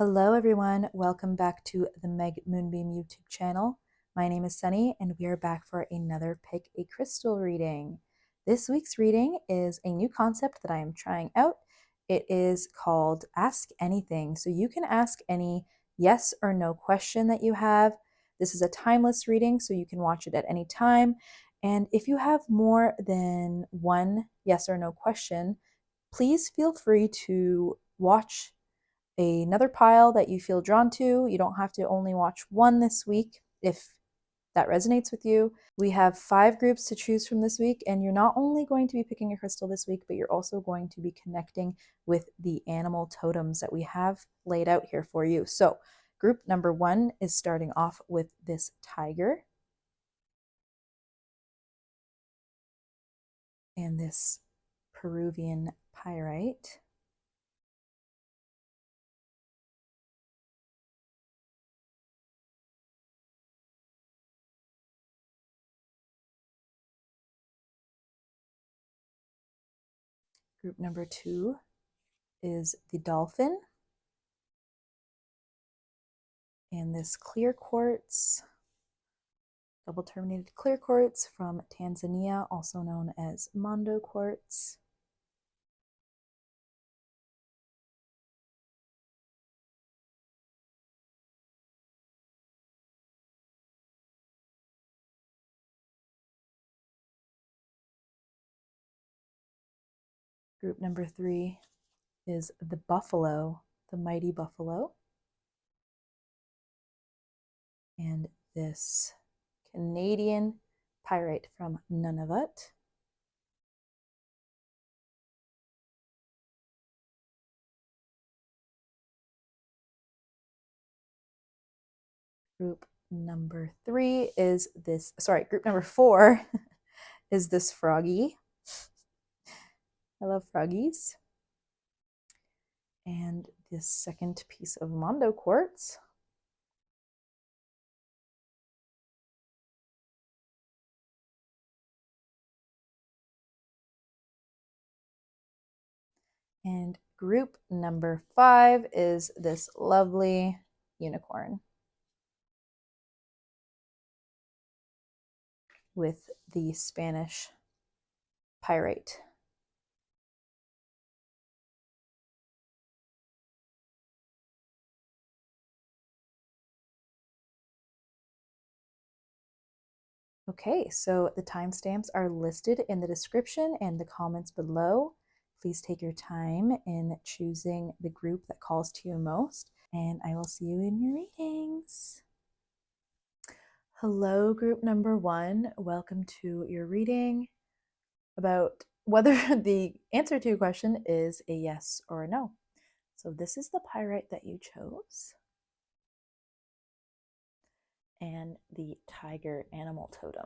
Hello everyone, welcome back to the Meg Moonbeam YouTube channel. My name is Sunny and we are back for another Pick a Crystal reading. This week's reading is a new concept that I am trying out. It is called Ask Anything. So you can ask any yes or no question that you have. This is a timeless reading, so you can watch it at any time. And if you have more than one yes or no question, please feel free to watch another pile that you feel drawn to. You don't have to only watch one this week if that resonates with you. We have 5 groups to choose from this week, and you're not only going to be picking a crystal this week, but you're also going to be connecting with the animal totems that we have laid out here for you. So group number 1 is starting off with this tiger and this Peruvian pyrite. Group number 2 is the dolphin and this clear quartz, double terminated clear quartz from Tanzania, also known as Mondo quartz. Group number 3 is the buffalo, the mighty buffalo, and this Canadian pyrite from Nunavut. Group number 3 is this, group number 4 is this froggy. I love froggies. And this second piece of Mondo quartz. And group number 5 is this lovely unicorn with the Spanish pyrite. Okay, so the timestamps are listed in the description and the comments below. Please take your time in choosing the group that calls to you most, and I will see you in your readings. Hello, group number 1. Welcome to your reading about whether the answer to your question is a yes or a no. So this is the pyrite that you chose, and the tiger animal totem.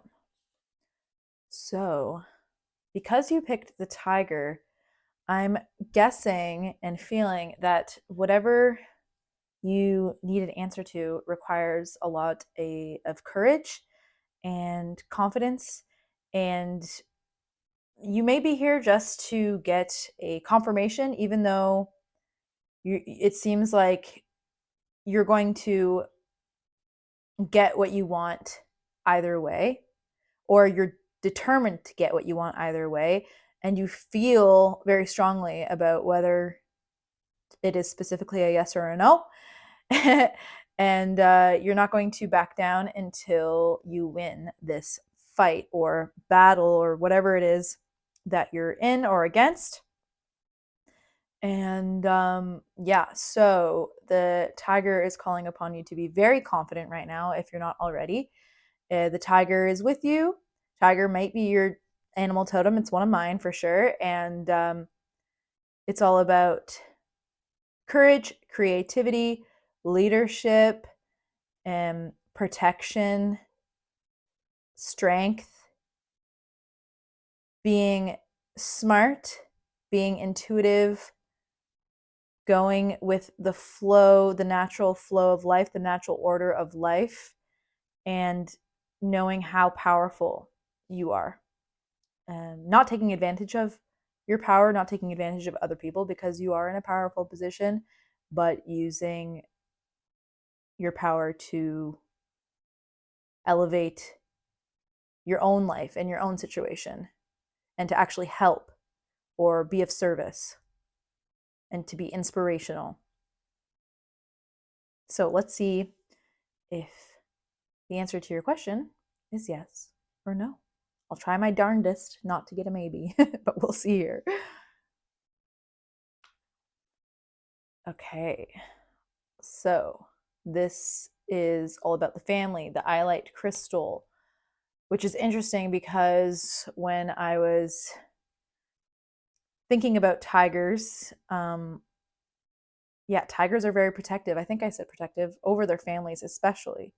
So because you picked the tiger, I'm guessing and feeling that whatever you need an answer to requires a lot of courage and confidence, and you may be here just to get a confirmation, even though it seems like you're going to get what you want either way, or you're determined to get what you want either way, and you feel very strongly about whether it is specifically a yes or a no. And you're not going to back down until you win this fight or battle or whatever it is that you're in or against. And yeah, so the tiger is calling upon you to be very confident right now if you're not already. The tiger is with you. Tiger might be your animal totem. It's one of mine for sure. And it's all about courage, creativity, leadership, and protection, strength, being smart, being intuitive, going with the flow, the natural flow of life, the natural order of life, and knowing how powerful you are. Not taking advantage of your power, not taking advantage of other people, because you are in a powerful position, but using your power to elevate your own life and your own situation and to actually help or be of service and to be inspirational. So let's see if the answer to your question is yes or no. I'll try my darndest not to get a maybe, but we'll see here. Okay, so this is all about the family, the iolite crystal, which is interesting because when I was thinking about tigers, yeah, tigers are very protective. I think I said protective over their families, especially.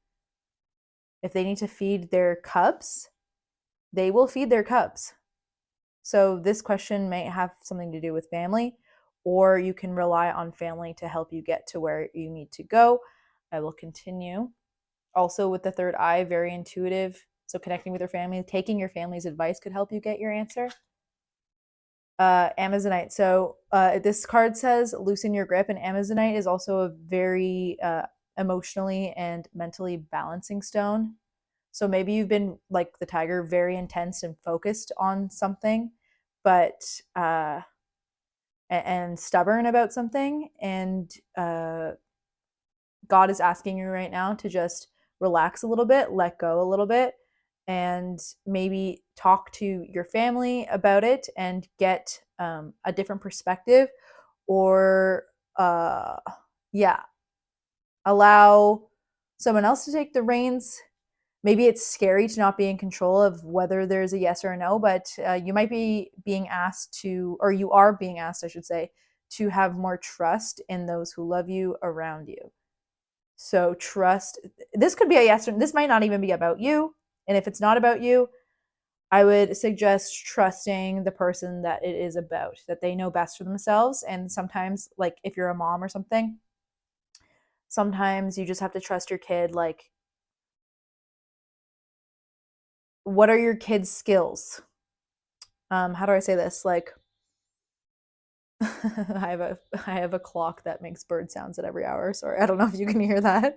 If they need to feed their cubs, they will feed their cubs. So this question may have something to do with family, or you can rely on family to help you get to where you need to go. I will continue. Also with the third eye, very intuitive. So connecting with your family, taking your family's advice could help you get your answer. Amazonite. So this card says loosen your grip, and Amazonite is also a very emotionally and mentally balancing stone. So maybe you've been, like the tiger, very intense and focused on something, but and stubborn about something, and God is asking you right now to just relax a little bit, let go a little bit, and maybe talk to your family about it and get a different perspective, or yeah, allow someone else to take the reins. Maybe it's scary to not be in control of whether there's a yes or a no, but you might be being asked to, or you are being asked, I should say, to have more trust in those who love you around you. So trust, this could be a yes, or this might not even be about you. And if it's not about you, I would suggest trusting the person that it is about, that they know best for themselves. And sometimes, like if you're a mom or something, sometimes you just have to trust your kid. Like, what are your kids' skills? How do I say this? Like, I have a clock that makes bird sounds at every hour. Sorry, I don't know if you can hear that.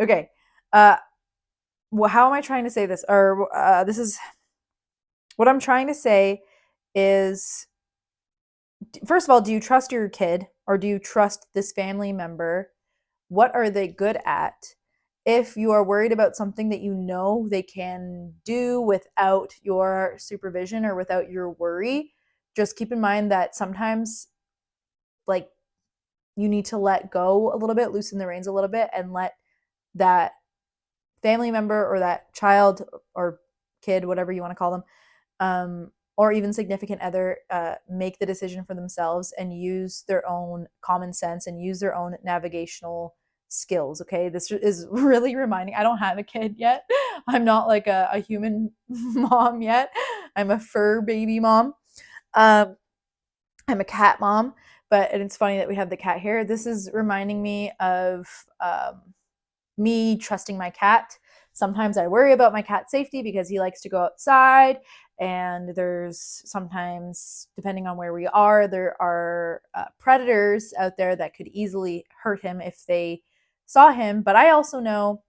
Okay. Well, how am I trying to say this? Or this is what I'm trying to say is, first of all, do you trust your kid, or do you trust this family member? What are they good at? If you are worried about something that you know they can do without your supervision or without your worry, just keep in mind that sometimes, like, you need to let go a little bit, loosen the reins a little bit, and let that family member or that child or kid, whatever you want to call them, or even significant other, make the decision for themselves and use their own common sense and use their own navigational skills. Okay, this is really reminding. I don't have a kid yet. I'm not like a human mom yet. I'm a fur baby mom. I'm a cat mom, but and it's funny that we have the cat here. This is reminding me of me trusting my cat. Sometimes I worry about my cat's safety because he likes to go outside, and there's sometimes, depending on where we are, there are predators out there that could easily hurt him if they saw him. But I also know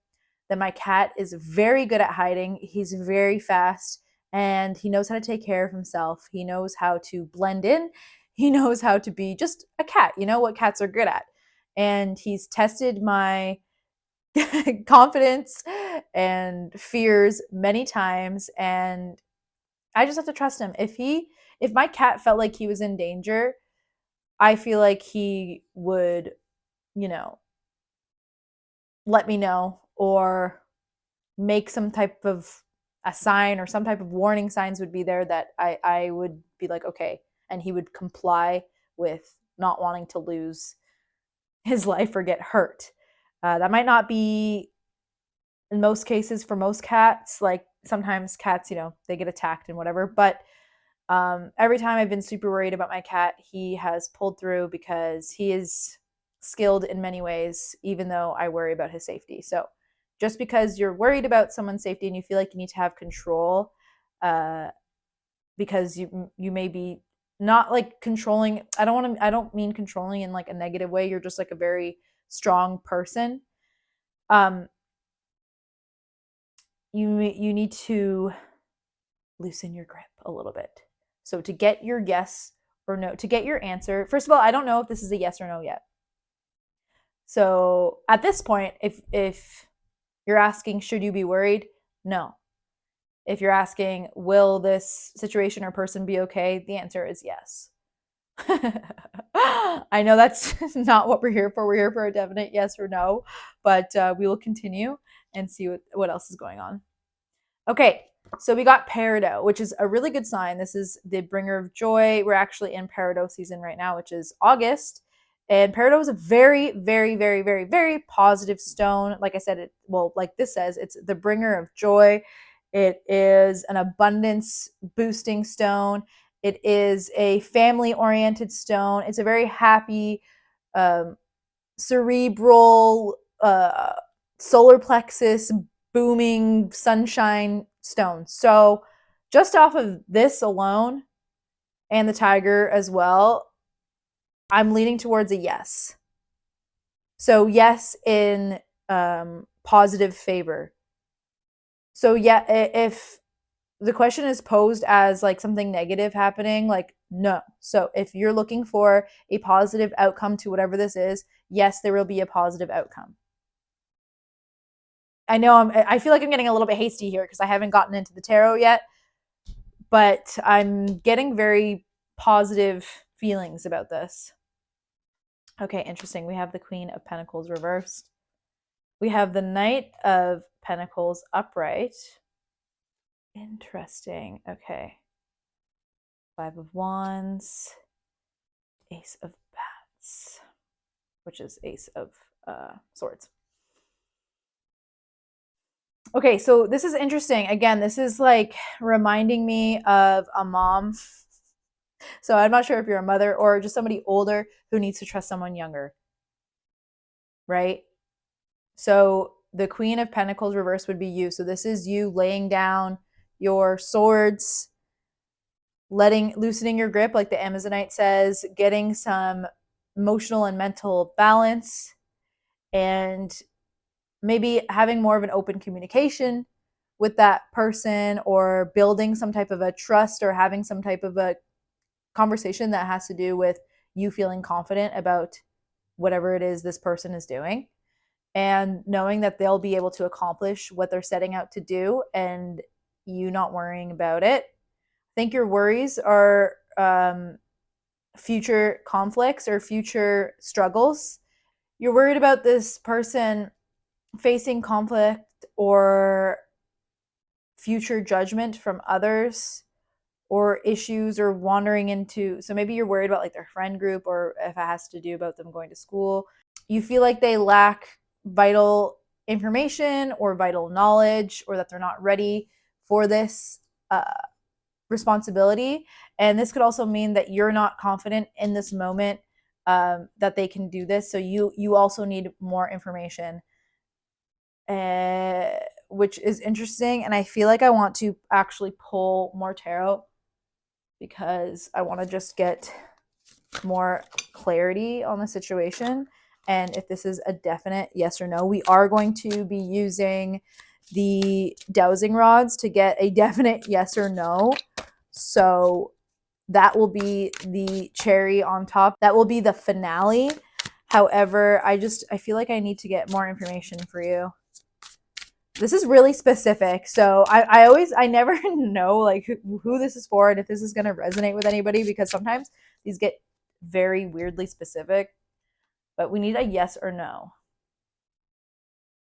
that my cat is very good at hiding. He's very fast, and he knows how to take care of himself. He knows how to blend in. He knows how to be just a cat. You know what cats are good at. And he's tested my confidence and fears many times, and I just have to trust him. If my cat felt like he was in danger, I feel like he would, you know, let me know, or make some type of a sign, or some type of warning signs would be there that I would be like, okay, and he would comply with not wanting to lose his life or get hurt. That might not be in most cases for most cats. Like sometimes cats, they get attacked and whatever, but every time I've been super worried about my cat, he has pulled through because he is skilled in many ways, even though I worry about his safety. So just because you're worried about someone's safety and you feel like you need to have control, because you may be not like controlling. I don't mean controlling in like a negative way. You're just like a very strong person. You need to loosen your grip a little bit. So to get your yes or no, to get your answer, first of all, I don't know if this is a yes or no yet. So at this point, if you're asking, should you be worried? No. If you're asking, will this situation or person be okay? The answer is yes. I know that's not what we're here for. We're here for a definite yes or no, but we will continue and see what else is going on. Okay, so we got Peridot, which is a really good sign. This is the bringer of joy. We're actually in Peridot season right now, which is August. And Peridot is a very, very, very, very, very positive stone. Like I said, like this says, it's the bringer of joy. It is an abundance boosting stone. It is a family oriented stone. It's a very happy, cerebral, solar plexus booming sunshine stone. So just off of this alone and the tiger as well, I'm leaning towards a yes. So yes in positive favor. So yeah, if the question is posed as like something negative happening, like no. So if you're looking for a positive outcome to whatever this is, yes, there will be a positive outcome. I know I feel like I'm getting a little bit hasty here because I haven't gotten into the tarot yet, but I'm getting very positive feelings about this. Okay, interesting. We have the Queen of Pentacles reversed. We have the Knight of Pentacles upright. Interesting. Okay. Five of Wands. Ace of Bats, which is Ace of Swords. Okay, so this is interesting. Again, this is like reminding me of a mom. So I'm not sure if you're a mother or just somebody older who needs to trust someone younger, right? So the Queen of Pentacles reverse would be you. So this is you laying down your swords, loosening your grip, like the Amazonite says, getting some emotional and mental balance, and maybe having more of an open communication with that person, or building some type of a trust, or having some type of a conversation that has to do with you feeling confident about whatever it is this person is doing, and knowing that they'll be able to accomplish what they're setting out to do and you not worrying about it. I think your worries are future conflicts or future struggles. You're worried about this person facing conflict or future judgment from others, or issues, or wandering into, so maybe you're worried about like their friend group, or if it has to do about them going to school. You feel like they lack vital information or vital knowledge, or that they're not ready for this responsibility. And this could also mean that you're not confident in this moment that they can do this. So you also need more information, which is interesting. And I feel like I want to actually pull more tarot because I want to just get more clarity on the situation. And if this is a definite yes or no, we are going to be using the dowsing rods to get a definite yes or no. So that will be the cherry on top. That will be the finale. However, I feel like I need to get more information for you. This is really specific. So I never know like who this is for and if this is going to resonate with anybody, because sometimes these get very weirdly specific, but we need a yes or no.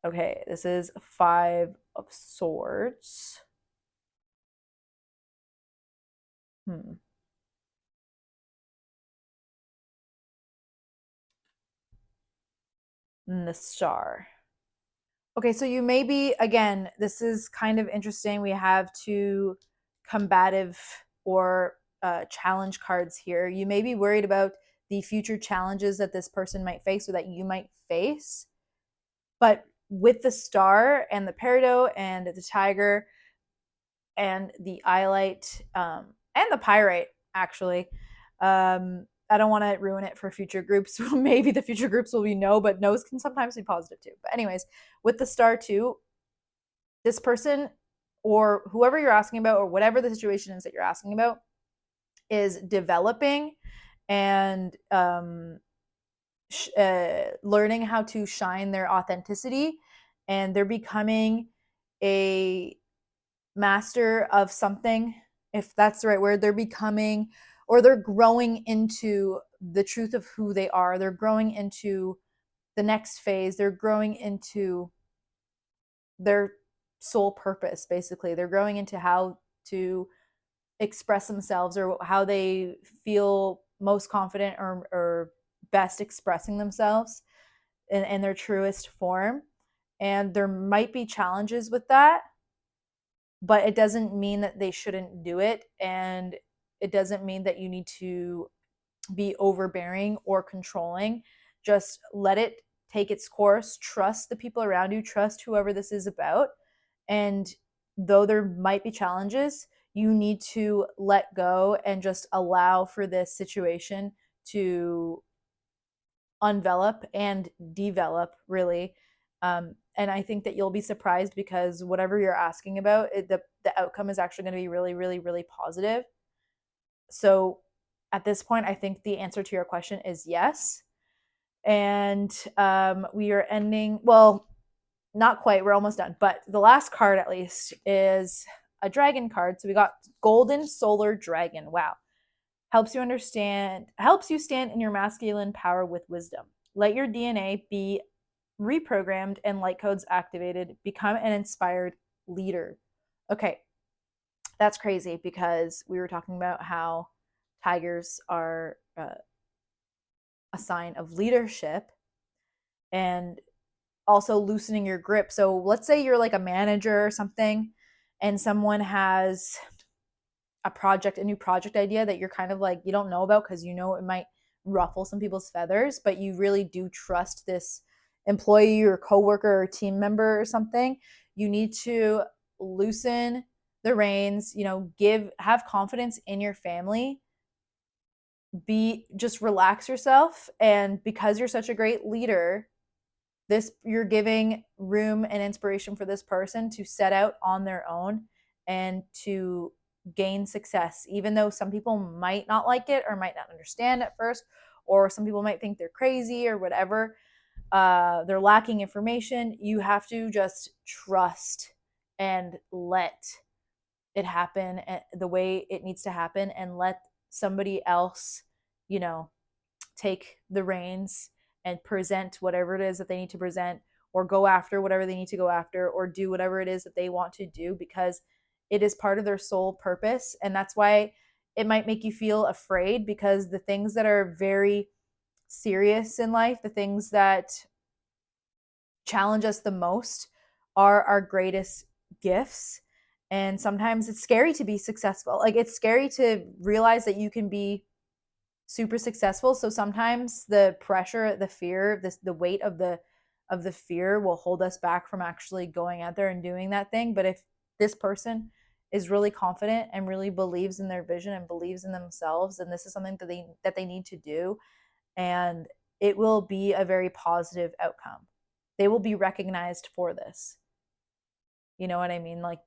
Okay, this is 5 of Swords. And the Star. Okay, so you may be, again, this is kind of interesting. We have 2 combative or challenge cards here. You may be worried about the future challenges that this person might face or that you might face. But with the Star and the Peridot and the Tiger and the Iolite and the Pyrite, actually, I don't want to ruin it for future groups. Maybe the future groups will be no, but no's can sometimes be positive too. But anyways, with the star two, this person or whoever you're asking about, or whatever the situation is that you're asking about, is developing and learning how to shine their authenticity, and they're becoming a master of something, if that's the right word. They're becoming, or they're growing into the truth of who they are. They're growing into the next phase. They're growing into their sole purpose, basically. They're growing into how to express themselves, or how they feel most confident, or best expressing themselves in their truest form. And there might be challenges with that, but it doesn't mean that they shouldn't do it. And it doesn't mean that you need to be overbearing or controlling. Just let it take its course. Trust the people around you, trust whoever this is about. And though there might be challenges, you need to let go and just allow for this situation to unvelop and develop, really. And I think that you'll be surprised, because whatever you're asking about, the outcome is actually going to be really, really, really positive. So at this point, I think the answer to your question is yes. And we are ending, well, not quite, we're almost done, but the last card at least is a dragon card. So we got Golden Solar Dragon. Wow. Helps you stand in your masculine power with wisdom. Let your DNA be reprogrammed and light codes activated. Become an inspired leader. Okay, that's crazy, because we were talking about how tigers are a sign of leadership, and also loosening your grip. So let's say you're like a manager or something, and someone has a new project idea that you're kind of like, you don't know about, because you know it might ruffle some people's feathers, but you really do trust this employee or coworker or team member or something. You need to loosen the reins, have confidence in your family. Just relax yourself, and because you're such a great leader, you're giving room and inspiration for this person to set out on their own and to gain success, even though some people might not like it or might not understand at first, or some people might think they're crazy or whatever. They're lacking information. You have to just trust and let it happen the way it needs to happen, and let somebody else, take the reins and present whatever it is that they need to present, or go after whatever they need to go after, or do whatever it is that they want to do, because it is part of their sole purpose. And that's why it might make you feel afraid, because the things that are very serious in life, the things that challenge us the most, are our greatest gifts. And sometimes it's scary to be successful. Like, it's scary to realize that you can be super successful. So sometimes the pressure, the fear, the weight of the fear will hold us back from actually going out there and doing that thing. But if this person is really confident and really believes in their vision and believes in themselves, and this is something that they need to do, and it will be a very positive outcome. They will be recognized for this. You know what I mean? Like,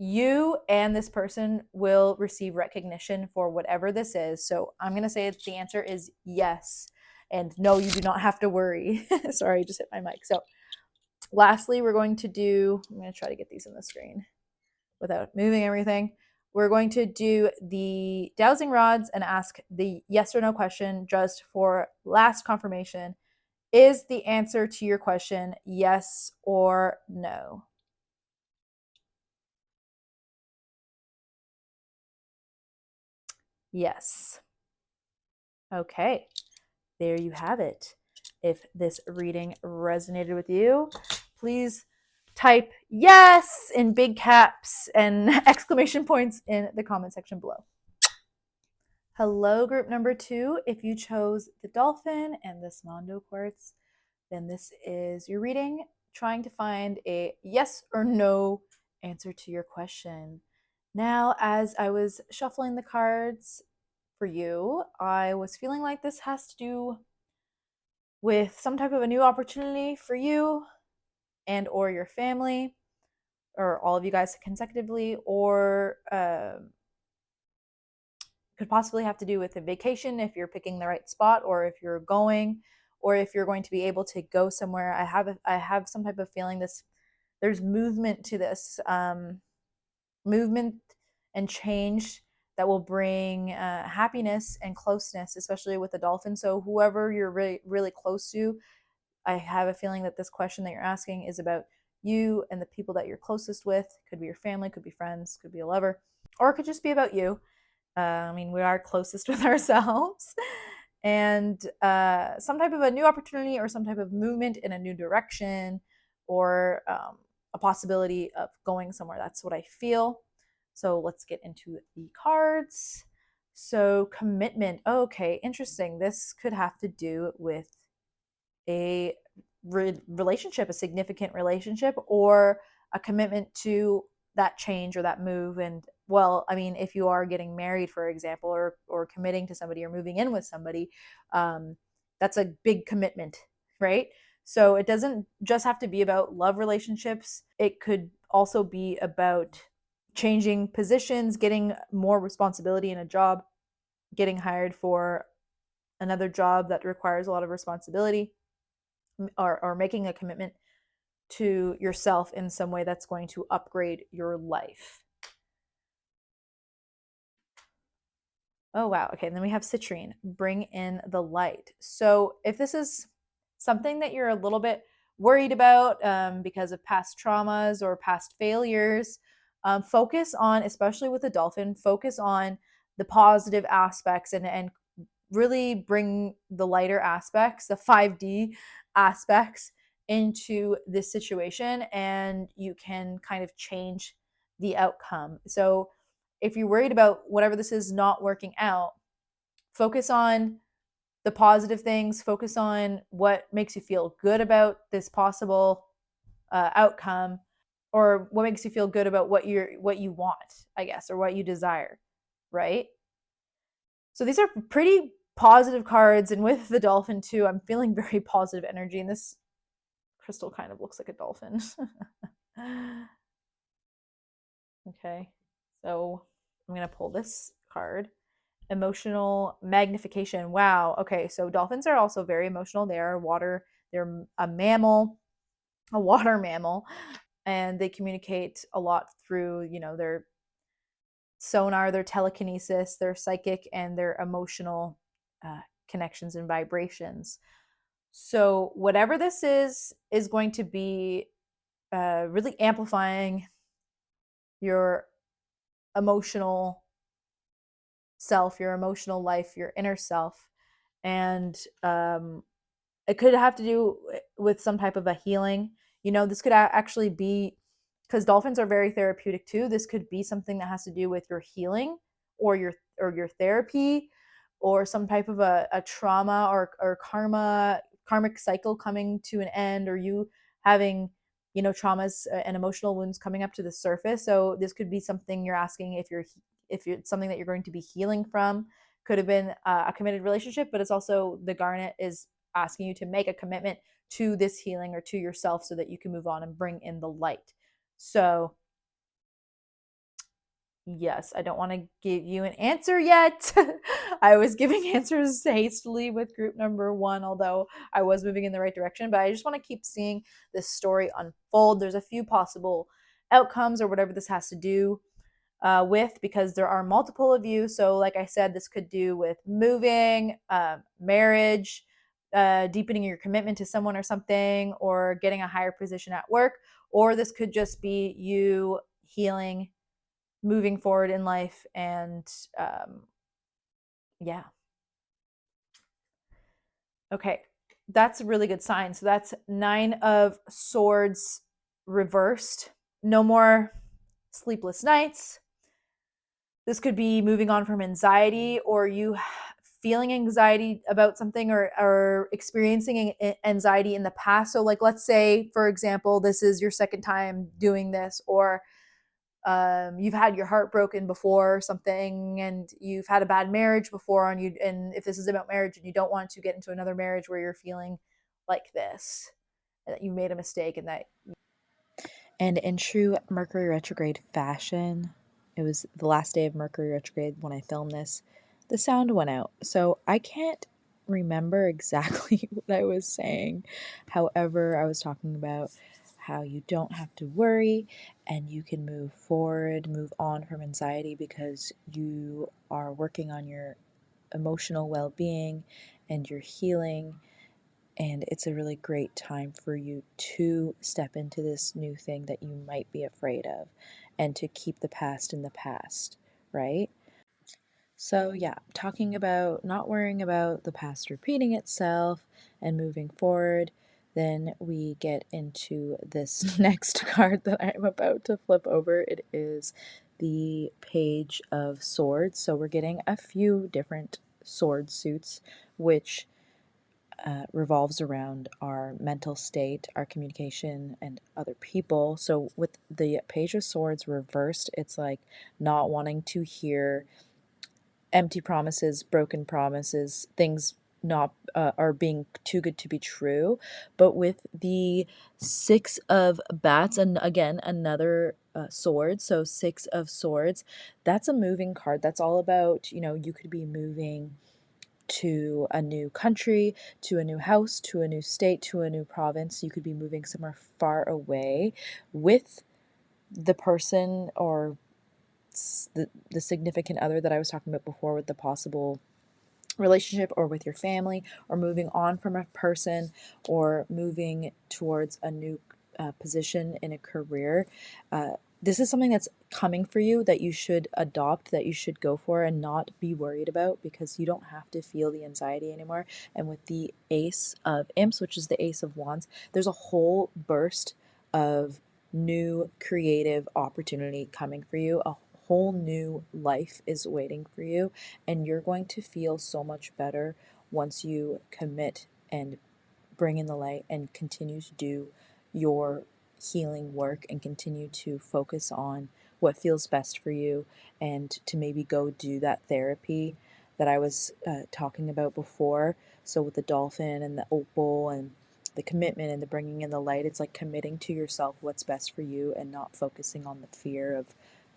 you and this person will receive recognition for whatever this is. So I'm going to say the answer is yes. And no, you do not have to worry. Sorry, I just hit my mic. So lastly, I'm going to try to get these on the screen without moving everything. We're going to do the dowsing rods and ask the yes or no question just for last confirmation. Is the answer to your question yes or no? Yes. Okay, there you have it. If this reading resonated with you, please type yes in big caps and exclamation points in the comment section below. Hello, group number 2. If you chose the Dolphin and this Mondo Quartz, then this is your reading, trying to find a yes or no answer to your question. Now, as I was shuffling the cards, for you, I was feeling like this has to do with some type of a new opportunity for you and or your family, or all of you guys consecutively, or could possibly have to do with a vacation if you're picking the right spot, or if you're going, or if you're going to be able to go somewhere. I have some type of feeling there's movement to this, movement and change that will bring happiness and closeness, especially with the dolphin. So whoever you're really really close to, I have a feeling that this question that you're asking is about you and the people that you're closest with. Could be your family, could be friends, could be a lover, or it could just be about you. I mean, we are closest with ourselves. And some type of a new opportunity or some type of movement in a new direction, or a possibility of going somewhere. That's what I feel. So let's get into the cards. So, commitment. Okay, interesting. This could have to do with a relationship, a significant relationship, or a commitment to that change or that move. And well, I mean, if you are getting married, for example, or committing to somebody or moving in with somebody, that's a big commitment, right? So it doesn't just have to be about love relationships. It could also be about changing positions, getting more responsibility in a job, getting hired for another job that requires a lot of responsibility, or making a commitment to yourself in some way that's going to upgrade your life. Oh, wow. Okay. And then we have citrine, bring in the light. So if this is something that you're a little bit worried about, because of past traumas or past failures, focus on, especially with the dolphin, focus on the positive aspects, and really bring the lighter aspects, the 5D aspects into this situation, and you can kind of change the outcome. So if you're worried about whatever this is not working out, focus on the positive things, focus on what makes you feel good about this possible outcome, or what makes you feel good about what you want, I guess, or what you desire, right? So these are pretty positive cards, and with the dolphin too, I'm feeling very positive energy, and this crystal kind of looks like a dolphin. Okay, so I'm gonna pull this card. Emotional magnification. Wow. Okay, so dolphins are also very emotional. They are water. They're a mammal, a water mammal, and they communicate a lot through, their sonar, their telekinesis, their psychic, and their emotional connections and vibrations. So whatever this is going to be really amplifying your emotional self, your emotional life, your inner self, and it could have to do with some type of a healing. This could actually be, because dolphins are very therapeutic too. This could be something that has to do with your healing, or your therapy, or some type of a trauma, or karmic cycle coming to an end, or you having traumas and emotional wounds coming up to the surface. So this could be something you're asking, if you're something that you're going to be healing from. Could have been a committed relationship, but it's also, the garnet is asking you to make a commitment to this healing or to yourself, so that you can move on and bring in the light. So yes, I don't want to give you an answer yet. I was giving answers hastily with group number 1, although I was moving in the right direction, but I just want to keep seeing this story unfold. There's a few possible outcomes, or whatever this has to do with, because there are multiple of you. So like I said, this could do with moving, marriage, deepening your commitment to someone or something, or getting a higher position at work, or this could just be you healing, moving forward in life, and yeah. Okay, that's a really good sign. So that's 9 of Swords reversed. No more sleepless nights. This could be moving on from anxiety, or you feeling anxiety about something, or experiencing anxiety in the past. So like, let's say, for example, this is your second time doing this, or you've had your heart broken before or something, and you've had a bad marriage before, and if this is about marriage and you don't want to get into another marriage where you're feeling like this, that you made a mistake, and in true Mercury retrograde fashion, it was the last day of Mercury retrograde when I filmed this. The sound went out, so I can't remember exactly what I was saying. However, I was talking about how you don't have to worry and you can move forward, move on from anxiety because you are working on your emotional well being and your healing, and it's a really great time for you to step into this new thing that you might be afraid of and to keep the past in the past, right? So, yeah, talking about not worrying about the past repeating itself and moving forward, then we get into this next card that I'm about to flip over. It is the Page of Swords. So, we're getting a few different sword suits, which revolves around our mental state, our communication, and other people. So, with the Page of Swords reversed, it's like not wanting to hear empty promises, broken promises, things not are being too good to be true. But with the Six of Bats, and again another sword, so Six of Swords, that's a moving card. That's all about, you could be moving to a new country, to a new house, to a new state, to a new province. You could be moving somewhere far away with the person or the significant other that I was talking about before, with the possible relationship, or with your family, or moving on from a person, or moving towards a new position in a career. This is something that's coming for you that you should adopt, that you should go for and not be worried about, because you don't have to feel the anxiety anymore. And with the Ace of Imps, which is the Ace of Wands, there's a whole burst of new creative opportunity coming for you. A whole new life is waiting for you, and you're going to feel so much better once you commit and bring in the light and continue to do your healing work and continue to focus on what feels best for you, and to maybe go do that therapy that I was talking about before. So with the dolphin and the opal and the commitment and the bringing in the light, it's like committing to yourself what's best for you and not focusing on the fear of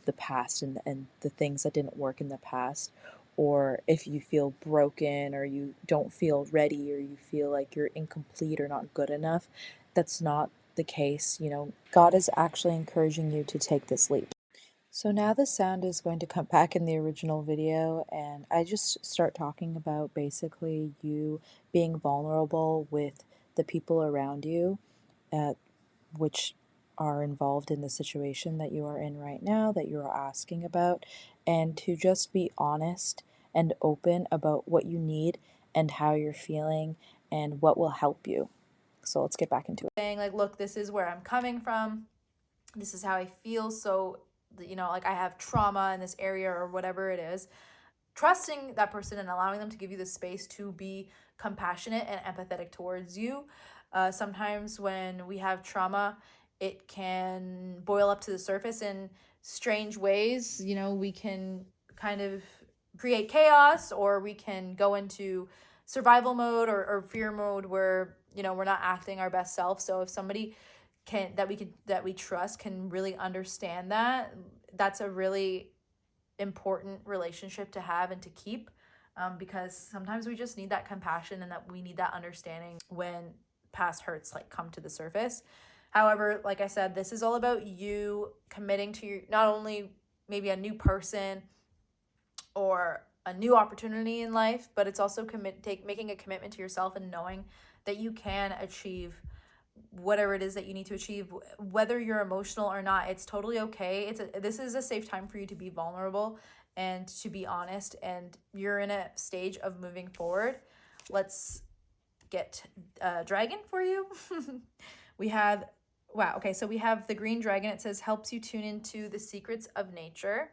the past and the things that didn't work in the past. Or if you feel broken, or you don't feel ready, or you feel like you're incomplete or not good enough, that's not the case. God is actually encouraging you to take this leap. So now the sound is going to come back in the original video, and I just start talking about basically you being vulnerable with the people around you, which are involved in the situation that you are in right now, that you are asking about, and to just be honest and open about what you need and how you're feeling and what will help you. So let's get back into it. Saying, like, look, this is where I'm coming from. This is how I feel. So, like, I have trauma in this area or whatever it is. Trusting that person and allowing them to give you the space to be compassionate and empathetic towards you. Sometimes when we have trauma, it can boil up to the surface in strange ways. We can kind of create chaos, or we can go into survival mode or fear mode where, we're not acting our best self. So if somebody that we trust can really understand that, that's a really important relationship to have and to keep, because sometimes we just need that compassion and that we need that understanding when past hurts like come to the surface. However, like I said, this is all about you committing to not only maybe a new person or a new opportunity in life, but it's also making a commitment to yourself and knowing that you can achieve whatever it is that you need to achieve, whether you're emotional or not. It's totally okay. This is a safe time for you to be vulnerable and to be honest, and you're in a stage of moving forward. Let's get a dragon for you. We have so we have the green dragon. It says helps you tune into the secrets of nature,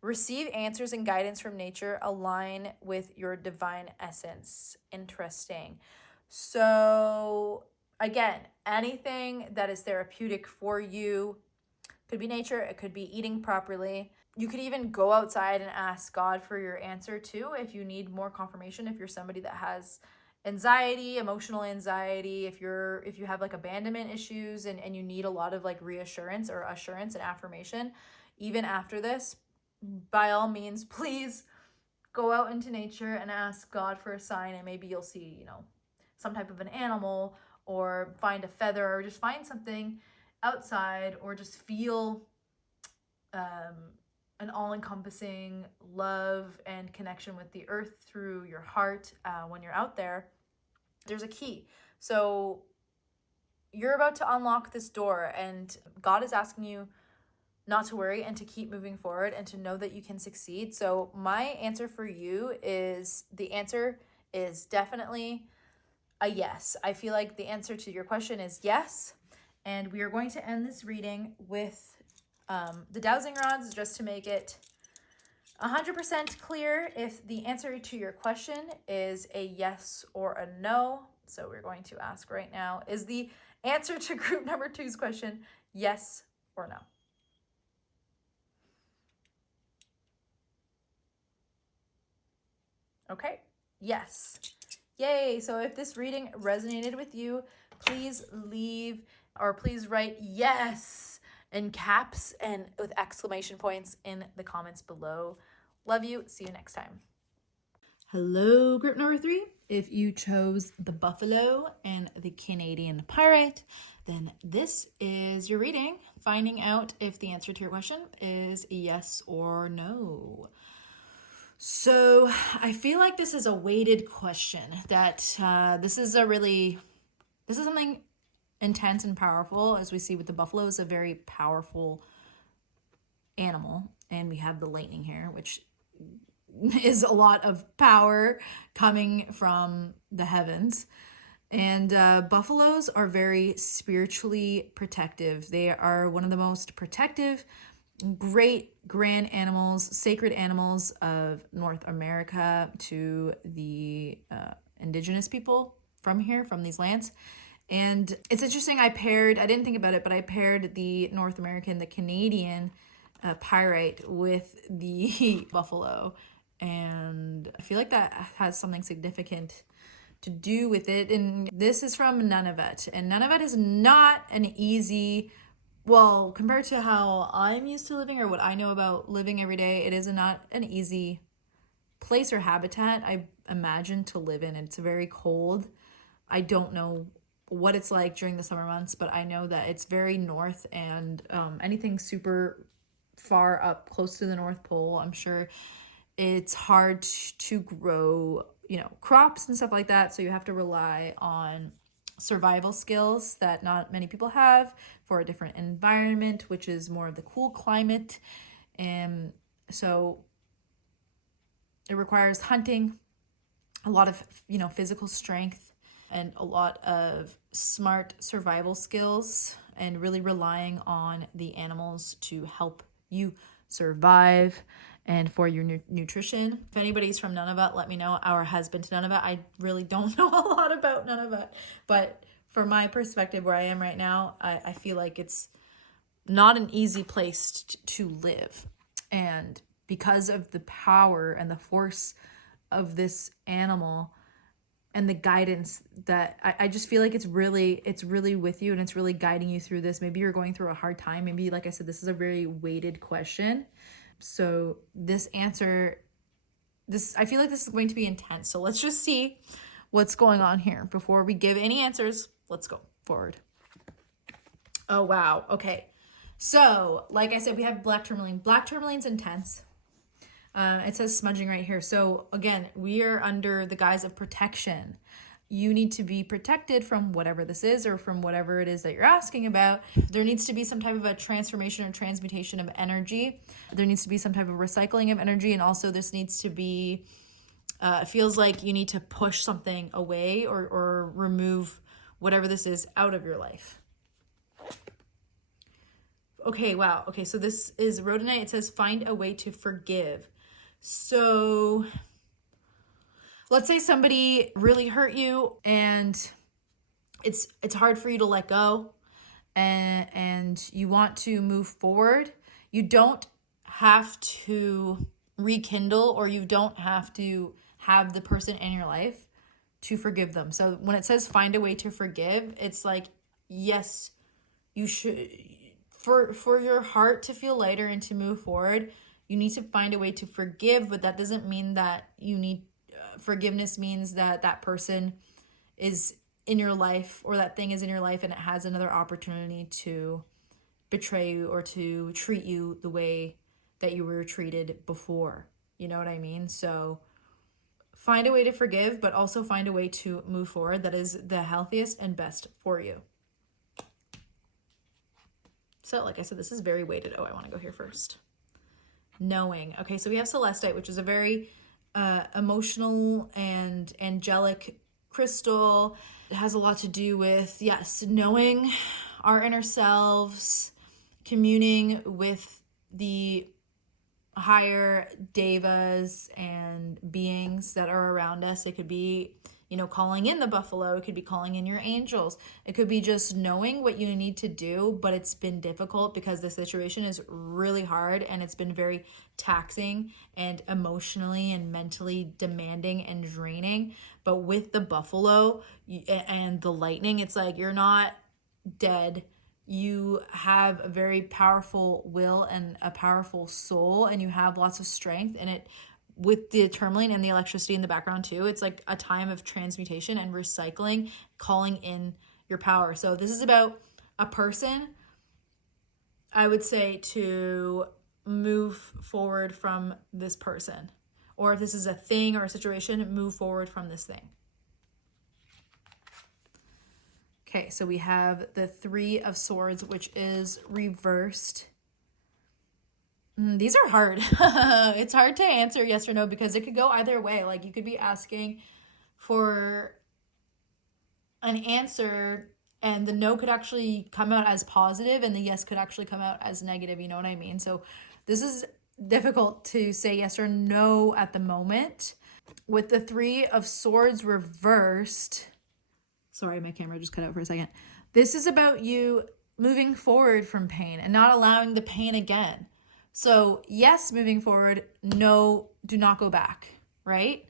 receive answers and guidance from nature, align with your divine essence. Interesting. So again, anything that is therapeutic for you, Could be nature, it could be eating properly. You could even go outside and ask God for your answer too if you need more confirmation, if you're somebody that has anxiety, emotional anxiety, if you have like abandonment issues and you need a lot of like reassurance or assurance and affirmation. Even after this, by all means, please go out into nature and ask God for a sign, and maybe you'll see, you know, some type of an animal, or find a feather, or just find something outside, or just feel an all-encompassing love and connection with the earth through your heart when you're out there. There's a key. So you're about to unlock this door, and God is asking you not to worry and to keep moving forward and to know that you can succeed. So my answer for you is, the answer is definitely a yes. I feel like the answer to your question is yes. And we are going to end this reading with the dowsing rods, just to make it 100% clear if the answer to your question is a yes or a no. So we're going to ask right now, is the answer to group number 2's question yes or no? Okay, yes. Yay. So if this reading resonated with you, please leave, or please write yes in caps and with exclamation points in the comments below. Love you. See you next time. Hello, group number 3. If you chose the buffalo and the Canadian pyrite, then this is your reading, finding out if the answer to your question is yes or no. So I feel like this is a weighted question, that this is something intense and powerful. As we see with the buffalo, is a very powerful animal, and we have the lightning here, which is a lot of power coming from the heavens. And buffaloes are very spiritually protective. They are one of the most protective, great grand animals, sacred animals of North America to the indigenous people from here, from these lands. And it's interesting, I didn't think about it, but I paired the North American, the Canadian pyrite with the buffalo. And I feel like that has something significant to do with it. And this is from Nunavut. And Nunavut is not an easy, well, compared to how I'm used to living or what I know about living every day, it is not an easy place or habitat, I imagine, to live in. It's very cold. I don't know what it's like during the summer months, but I know that it's very north, and anything super far up close to the North Pole, I'm sure it's hard to grow, you know, crops and stuff like that. So you have to rely on survival skills that not many people have for a different environment, which is more of the cool climate. And so it requires hunting, a lot of, you know, physical strength, and a lot of smart survival skills, and really relying on the animals to help you survive and for your nutrition. If anybody's from Nunavut, let me know, or has been to Nunavut. I really don't know a lot about Nunavut, but from my perspective, where I am right now, I feel like it's not an easy place to live. And because of the power and the force of this animal and the guidance that I just feel like it's really with you, and it's really guiding you through this. Maybe you're going through a hard time. Maybe, like I said, this is a very weighted question. So this answer, I feel like this is going to be intense. So let's just see what's going on here before we give any answers. Let's go forward. Oh, wow. Okay. So like I said, we have black tourmaline. Black tourmaline's intense. It says smudging right here. So again, we are under the guise of protection. You need to be protected from whatever this is, or from whatever it is that you're asking about. There needs to be some type of a transformation or transmutation of energy. There needs to be some type of recycling of energy. And also this needs to be, it feels like you need to push something away, or remove whatever this is out of your life. Okay, wow. Okay, so this is rhodonite. It says find a way to forgive. So let's say somebody really hurt you, and it's hard for you to let go, and you want to move forward, you don't have to rekindle, or you don't have to have the person in your life to forgive them. So when it says find a way to forgive, it's like, yes, you should, for your heart to feel lighter and to move forward, you need to find a way to forgive, but that doesn't mean that you need forgiveness means that that person is in your life, or that thing is in your life and it has another opportunity to betray you or to treat you the way that you were treated before. You know what I mean? So find a way to forgive, but also find a way to move forward that is the healthiest and best for you. So like I said, this is very weighted. Oh, I want to go here first. Knowing. Okay, so we have Celestite, which is a very emotional and angelic crystal. It has a lot to do with, yes, knowing our inner selves, communing with the higher devas and beings that are around us. It could be, you know, calling in the buffalo. It could be calling in your angels. It could be just knowing what you need to do, but it's been difficult because the situation is really hard and it's been very taxing and emotionally and mentally demanding and draining. But with the buffalo and the lightning, it's like you're not dead. You have a very powerful will and a powerful soul, and you have lots of strength. And it, with the tourmaline and the electricity in the background too, it's like a time of transmutation and recycling, calling in your power. So this is about a person, I would say, to move forward from this person. Or if this is a thing or a situation, move forward from this thing. Okay, so we have the Three of Swords, which is reversed. These are hard. It's hard to answer yes or no because it could go either way. Like you could be asking for an answer and the no could actually come out as positive and the yes could actually come out as negative. You know what I mean? So this is difficult to say yes or no at the moment. With the Three of Swords reversed, sorry, my camera just cut out for a second. This is about you moving forward from pain and not allowing the pain again. So yes, moving forward. No, do not go back, right?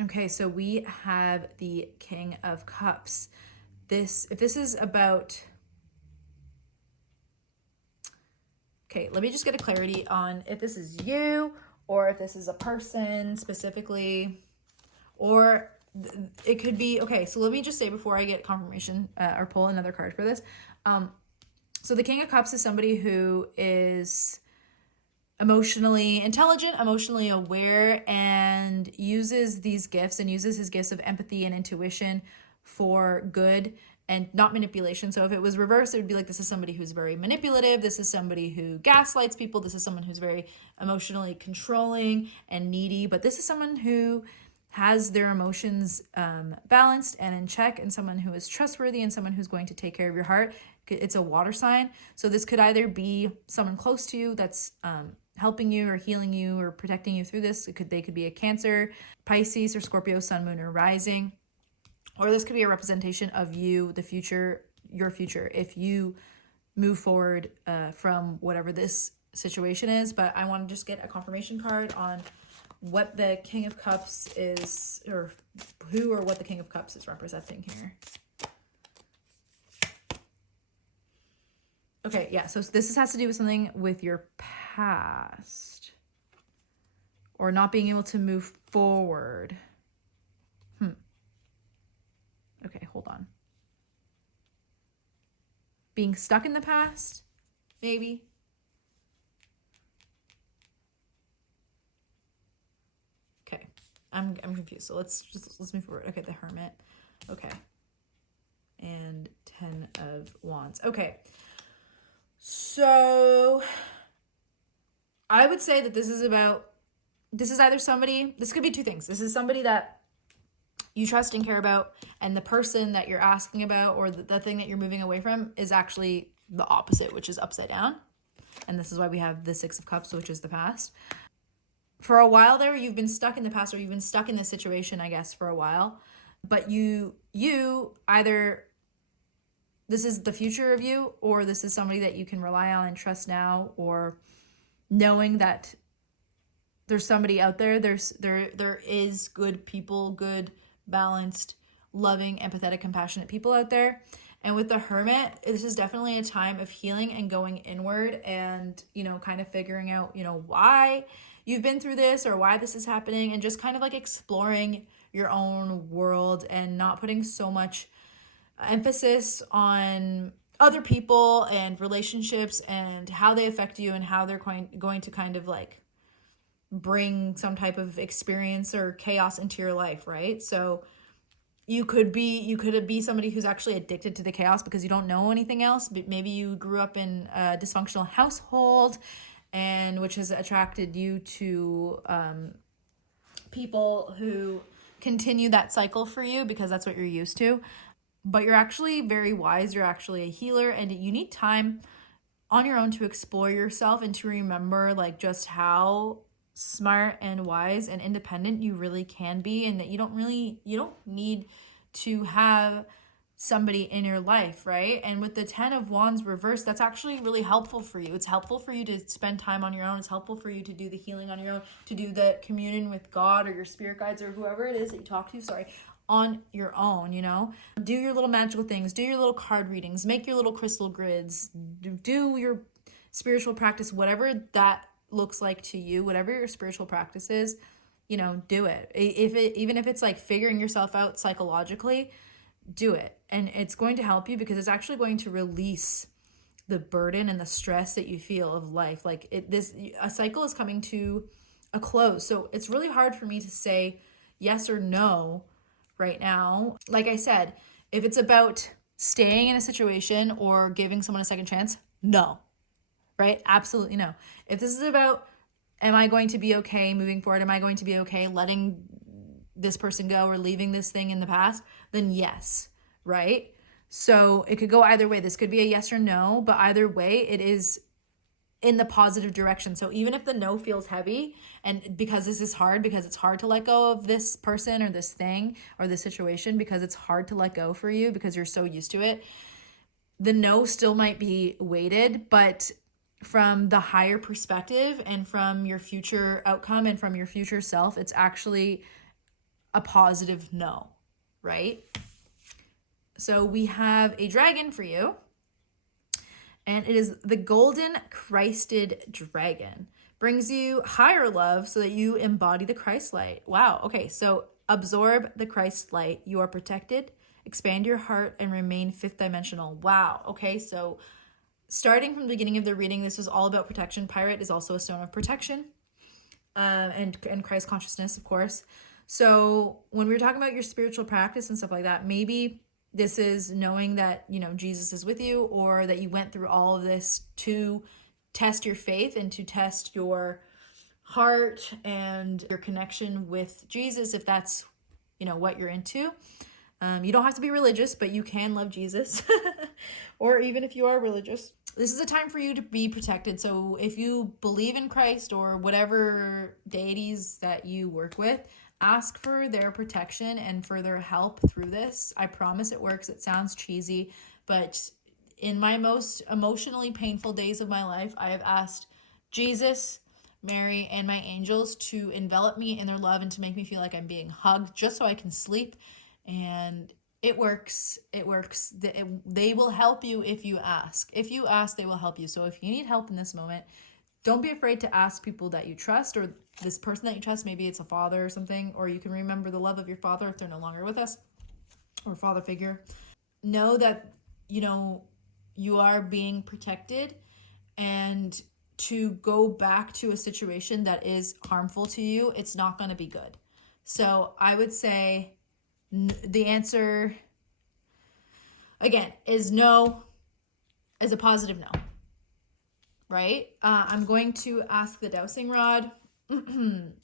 Okay, so we have the King of Cups. If this is about... Okay, let me just get a clarity on if this is you or if this is a person specifically. Or it could be, okay, so let me just say before I get confirmation or pull another card for this. So the King of Cups is somebody who is emotionally intelligent, emotionally aware, and uses these gifts and uses his gifts of empathy and intuition for good and not manipulation. So if it was reversed, it would be like, this is somebody who's very manipulative. This is somebody who gaslights people. This is someone who's very emotionally controlling and needy. But this is someone who has their emotions balanced and in check, and someone who is trustworthy and someone who's going to take care of your heart. It's a water sign. So this could either be someone close to you that's helping you or healing you or protecting you through this. They could be a Cancer, Pisces, or Scorpio, Sun, Moon, or Rising. Or this could be a representation of you, the future, your future, if you move forward from whatever this situation is. But I want to just get a confirmation card on what the King of Cups is, or who or what the King of Cups is representing here. Okay, yeah, so this has to do with something with your past or not being able to move forward. Okay, hold on. Being stuck in the past, maybe. Okay, I'm confused. So let's move forward. Okay, the Hermit. Okay. And 10 of Wands. Okay. So I would say that this is either somebody, this could be two things. This is somebody that you trust and care about, and the person that you're asking about or the thing that you're moving away from is actually the opposite, which is upside down. And this is why we have the Six of Cups, which is the past. For a while there, you've been stuck in the past, or you've been stuck in this situation, I guess, for a while. But you either this is the future of you, or this is somebody that you can rely on and trust now, or knowing that there's somebody out there, there is good people, good, balanced, loving, empathetic, compassionate people out there. And with the Hermit, this is definitely a time of healing and going inward and, you know, kind of figuring out, you know, why you've been through this or why this is happening, and just kind of like exploring your own world and not putting so much emphasis on other people and relationships and how they affect you and how they're going to kind of like bring some type of experience or chaos into your life, right? So you could be somebody who's actually addicted to the chaos because you don't know anything else. But maybe you grew up in a dysfunctional household, and which has attracted you to people who continue that cycle for you because that's what you're used to. But you're actually very wise. You're actually a healer, and you need time on your own to explore yourself and to remember like just how smart and wise and independent you really can be, and that you don't need to have somebody in your life, right? And with the 10 of Wands reversed, that's actually really helpful for you. It's helpful for you to spend time on your own. It's helpful for you to do the healing on your own, to do the communion with God or your spirit guides or whoever it is that you talk to, on your own, you know? Do your little magical things, do your little card readings, make your little crystal grids, do your spiritual practice, whatever that looks like to you, whatever your spiritual practice is, you know, do it. Even if it's like figuring yourself out psychologically, do it. And it's going to help you because it's actually going to release the burden and the stress that you feel of life. Like a cycle is coming to a close. So it's really hard for me to say yes or no right now. Like I said, if it's about staying in a situation or giving someone a second chance, no. Right? Absolutely no. If this is about, am I going to be okay moving forward? Am I going to be okay letting this person go or leaving this thing in the past? Then yes, right? So it could go either way. This could be a yes or no, but either way, it is in the positive direction. So even if the no feels heavy, and because this is hard, because it's hard to let go of this person or this thing or this situation, because it's hard to let go for you because you're so used to it, the no still might be weighted, but from the higher perspective and from your future outcome and from your future self, it's actually a positive no, right? So we have a dragon for you, and it is the golden Christed dragon. Brings you higher love so that you embody the Christ light. Wow, okay, so absorb the Christ light. You are protected, expand your heart, and remain fifth dimensional. Wow, okay, so starting from the beginning of the reading, this was all about protection. Pyrite is also a stone of protection, and Christ consciousness, of course. So when we were talking about your spiritual practice and stuff like that, maybe this is knowing that, you know, Jesus is with you, or that you went through all of this to test your faith and to test your heart and your connection with Jesus, if that's, you know, what you're into. You don't have to be religious, but you can love Jesus. Or even if you are religious, this is a time for you to be protected. So if you believe in Christ or whatever deities that you work with, ask for their protection and for their help through this. I promise it works. It sounds cheesy, but in my most emotionally painful days of my life, I have asked Jesus, Mary, and my angels to envelop me in their love and to make me feel like I'm being hugged just so I can sleep. And it works. It works. They will help you if you ask. If you ask, they will help you. So if you need help in this moment, don't be afraid to ask people that you trust, or this person that you trust. Maybe it's a father or something, or you can remember the love of your father if they're no longer with us, or father figure. Know that, you know, you are being protected, and to go back to a situation that is harmful to you, it's not going to be good. So I would say the answer, again, is no, is a positive no. Right? I'm going to ask the dowsing rod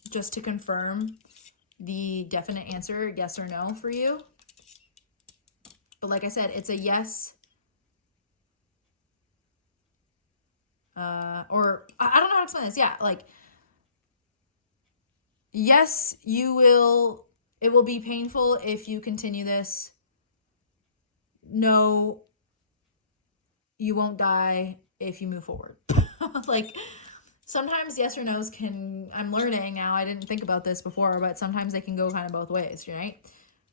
just to confirm the definite answer, yes or no for you. But like I said, it's a yes. Or I don't know how to explain this. Yeah, like, yes, you will, it will be painful if you continue this. No, you won't die if you move forward. Like, sometimes yes or no's can, I'm learning now, I didn't think about this before, but sometimes they can go kind of both ways, right?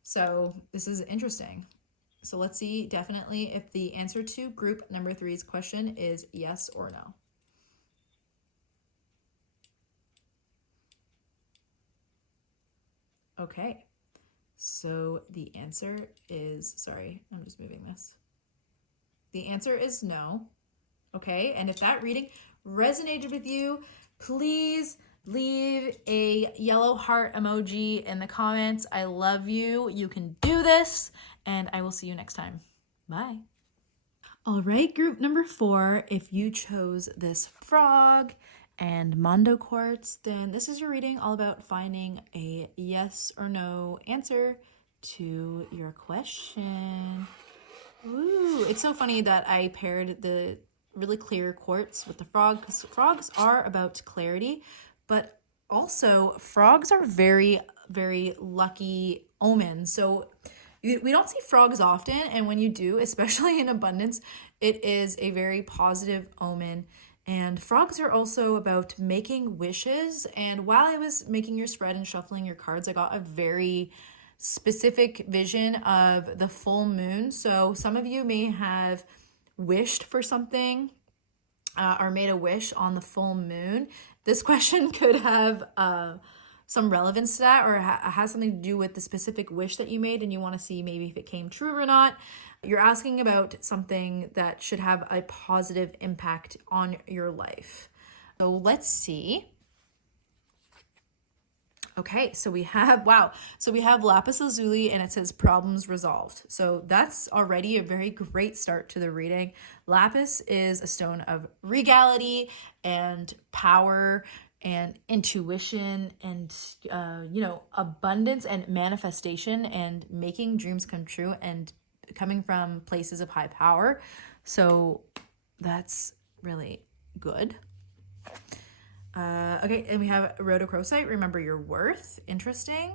So this is interesting. So let's see definitely if the answer to group number 3's question is yes or no. Okay, so the answer is, sorry, I'm just moving this. The answer is no. Okay, and if that reading resonated with you, please leave a yellow heart emoji in the comments. I love you. You can do this, and I will see you next time. Bye. All right, group number 4, if you chose this frog and Mondo Quartz, then this is your reading all about finding a yes or no answer to your question. Ooh, it's so funny that I paired the really clear quartz with the frog, because frogs are about clarity, but also frogs are very, very lucky omens. So we don't see frogs often, and when you do, especially in abundance, it is a very positive omen. And frogs are also about making wishes. And while I was making your spread and shuffling your cards, I got a very specific vision of the full moon. So some of you may have wished for something or made a wish on the full moon. This question could have some relevance to that, or has something to do with the specific wish that you made and you want to see maybe if it came true or not. You're asking about something that should have a positive impact on your life. So let's see. Okay, so we have, wow. So we have lapis lazuli and it says problems resolved. So that's already a very great start to the reading. Lapis is a stone of regality and power and intuition and, abundance and manifestation and making dreams come true and coming from places of high power. So that's really good. Okay, and we have rhodochrosite. Remember your worth. Interesting.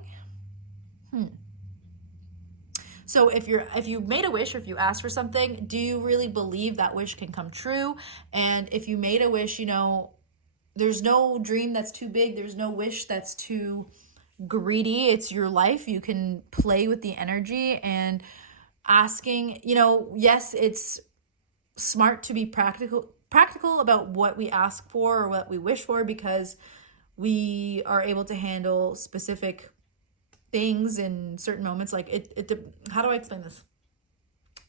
So if you made a wish, or if you asked for something, do you really believe that wish can come true? And if you made a wish, there's no dream that's too big. There's no wish that's too greedy. It's your life. You can play with the energy and asking, yes, it's smart to be practical about what we ask for or what we wish for, because we are able to handle specific things in certain moments. Like how do I explain this?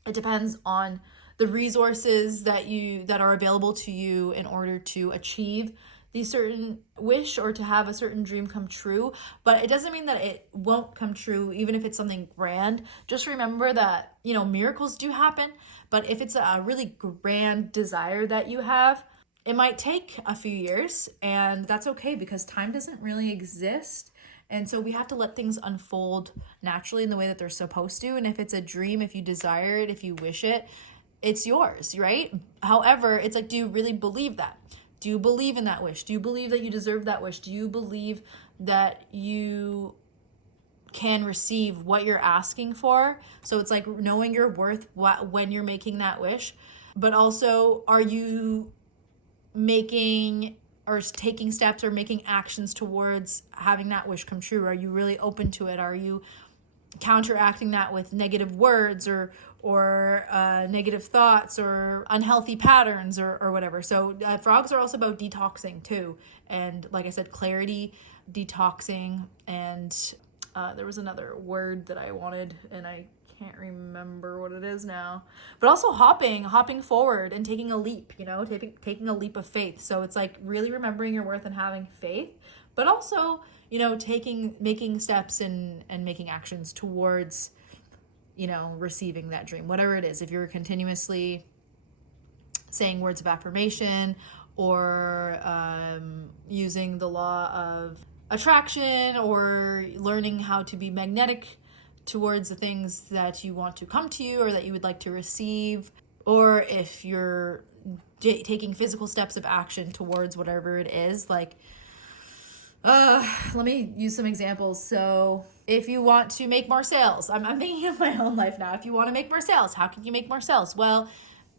It depends on the resources that are available to you in order to achieve the certain wish or to have a certain dream come true. But it doesn't mean that it won't come true, even if it's something grand. Just remember that, miracles do happen. But if it's a really grand desire that you have, it might take a few years, and that's okay, because time doesn't really exist. And so we have to let things unfold naturally in the way that they're supposed to. And if it's a dream, if you desire it, if you wish it, it's yours, right? However, it's like, do you really believe that? Do you believe in that wish? Do you believe that you deserve that wish? Do you believe that you can receive what you're asking for? So it's like knowing your worth when you're making that wish. But also, are you making or taking steps or making actions towards having that wish come true? Are you really open to it? Are you counteracting that with negative words or negative thoughts or unhealthy patterns or whatever? So frogs are also about detoxing too. And like I said, clarity, detoxing, and there was another word that I wanted and I can't remember what it is now. But also hopping forward and taking a leap, taking a leap of faith. So it's like really remembering your worth and having faith, but also, making steps and making actions towards, receiving that dream, whatever it is. If you're continuously saying words of affirmation or using the law of attraction or learning how to be magnetic towards the things that you want to come to you or that you would like to receive, or if you're taking physical steps of action towards whatever it is, like let me use some examples. So if you want to make more sales, I'm thinking of my own life now. If you want to make more sales, how can you make more sales? Well,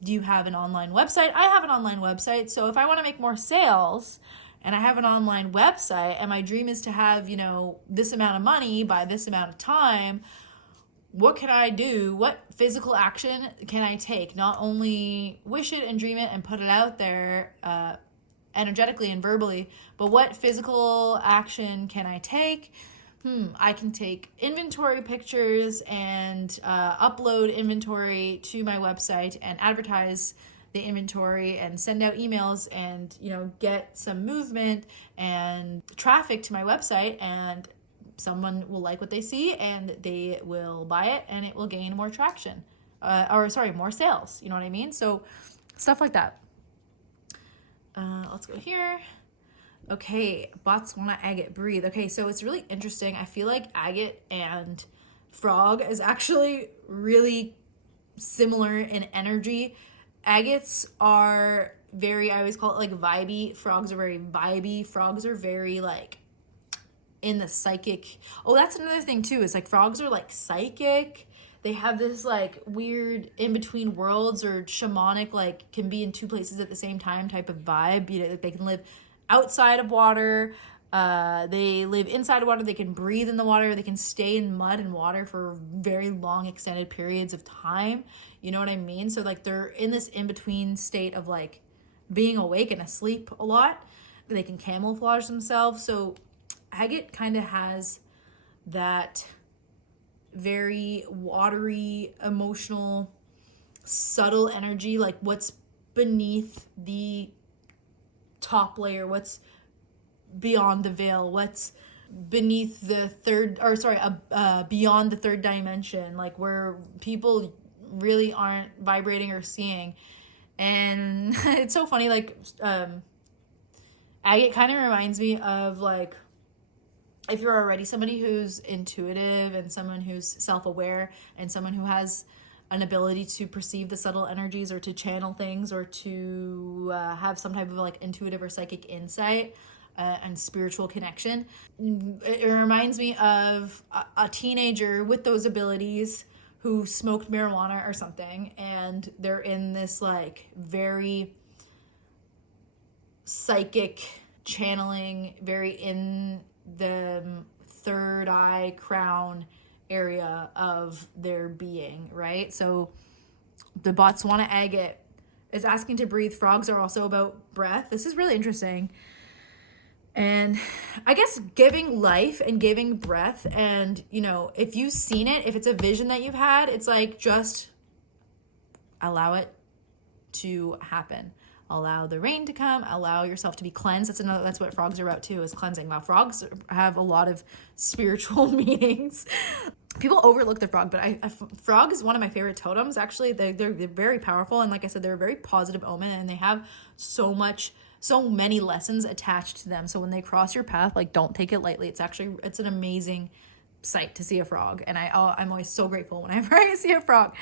Do you have an online website? I have an online website. So if I want to make more sales and I have an online website and my dream is to have, this amount of money by this amount of time, what can I do? What physical action can I take? Not only wish it and dream it and put it out there energetically and verbally, but what physical action can I take? I can take inventory pictures and upload inventory to my website and advertise the inventory and send out emails and, get some movement and traffic to my website, and someone will like what they see and they will buy it and it will gain more traction. More sales. You know what I mean? So stuff like that. Let's go here. Okay, Botswana agate breathe. Okay, so it's really interesting. I feel like agate and frog is actually really similar in energy. Agates are very, I always call it like vibey. Frogs are very vibey. Frogs are very like in the psychic. Oh, that's another thing too, is like frogs are like psychic. They have this like weird in between worlds or shamanic, like can be in two places at the same time type of vibe. They can live outside of water. They live inside of water. They can breathe in the water. They can stay in mud and water for very long extended periods of time. You know what I mean? So like they're in this in-between state of like being awake and asleep a lot. They can camouflage themselves. So agate kind of has that very watery, emotional, subtle energy, like what's beneath the top layer, what's beyond the veil, what's beneath the beyond the third dimension, like where people really aren't vibrating or seeing. And it's so funny, like agate kind of reminds me of like, if you're already somebody who's intuitive and someone who's self-aware and someone who has an ability to perceive the subtle energies or to channel things or to have some type of like intuitive or psychic insight and spiritual connection, it reminds me of a teenager with those abilities who smoked marijuana or something, and they're in this like very psychic channeling, very in the third eye crown area of their being, right? So the Botswana agate is asking to breathe. Frogs are also about breath. This is really interesting. And I guess giving life and giving breath, and if you've seen it, if it's a vision that you've had, it's like just allow it to happen. Allow the rain to come, allow yourself to be cleansed. That's what frogs are about too, is cleansing. Now, frogs have a lot of spiritual meanings. People overlook the frog, but frog is one of my favorite totems. Actually, they're very powerful, and like I said, they're a very positive omen, and they have so many lessons attached to them. So when they cross your path, like don't take it lightly. It's an amazing sight to see a frog, and I'm always so grateful whenever I see a frog.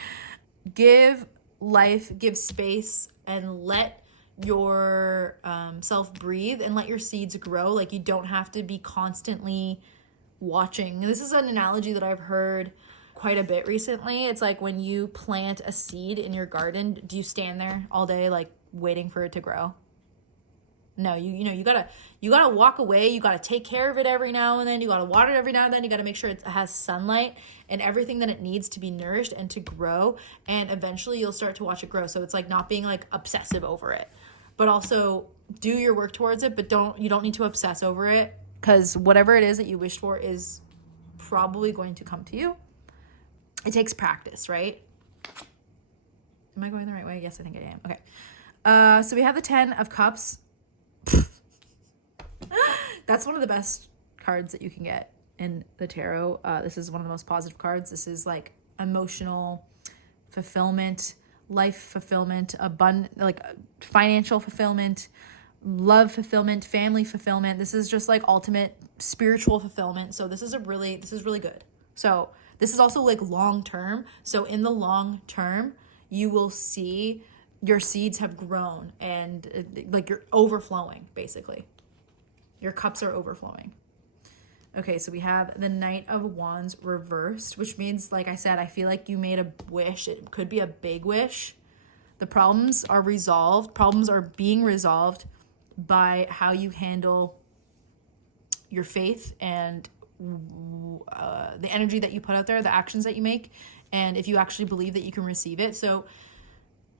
Give life, give space, and let your self breathe and let your seeds grow. Like you don't have to be constantly watching. This is an analogy that I've heard quite a bit recently. It's like when you plant a seed in your garden, do you stand there all day like waiting for it to grow? No, you gotta walk away. You gotta take care of it every now and then. You gotta water it every now and then. You gotta make sure it has sunlight and everything that it needs to be nourished and to grow. And eventually you'll start to watch it grow. So it's like not being like obsessive over it, but also do your work towards it. But you don't need to obsess over it, because whatever it is that you wished for is probably going to come to you. It takes practice, right? Am I going the right way? Yes, I think I am. Okay. So we have the 10 of Cups. That's one of the best cards that you can get in the tarot. This is one of the most positive cards. This is like emotional fulfillment, life fulfillment, like financial fulfillment, love fulfillment, family fulfillment. This is just like ultimate spiritual fulfillment. So this is really good. So this is also like long term. So in the long term, you will see your seeds have grown and like you're overflowing, basically. Your cups are overflowing. Okay, so we have the Knight of Wands reversed, which means, like I said, I feel like you made a wish. It could be a big wish. The problems are resolved. Problems are being resolved by how you handle your faith and the energy that you put out there, the actions that you make, and if you actually believe that you can receive it. So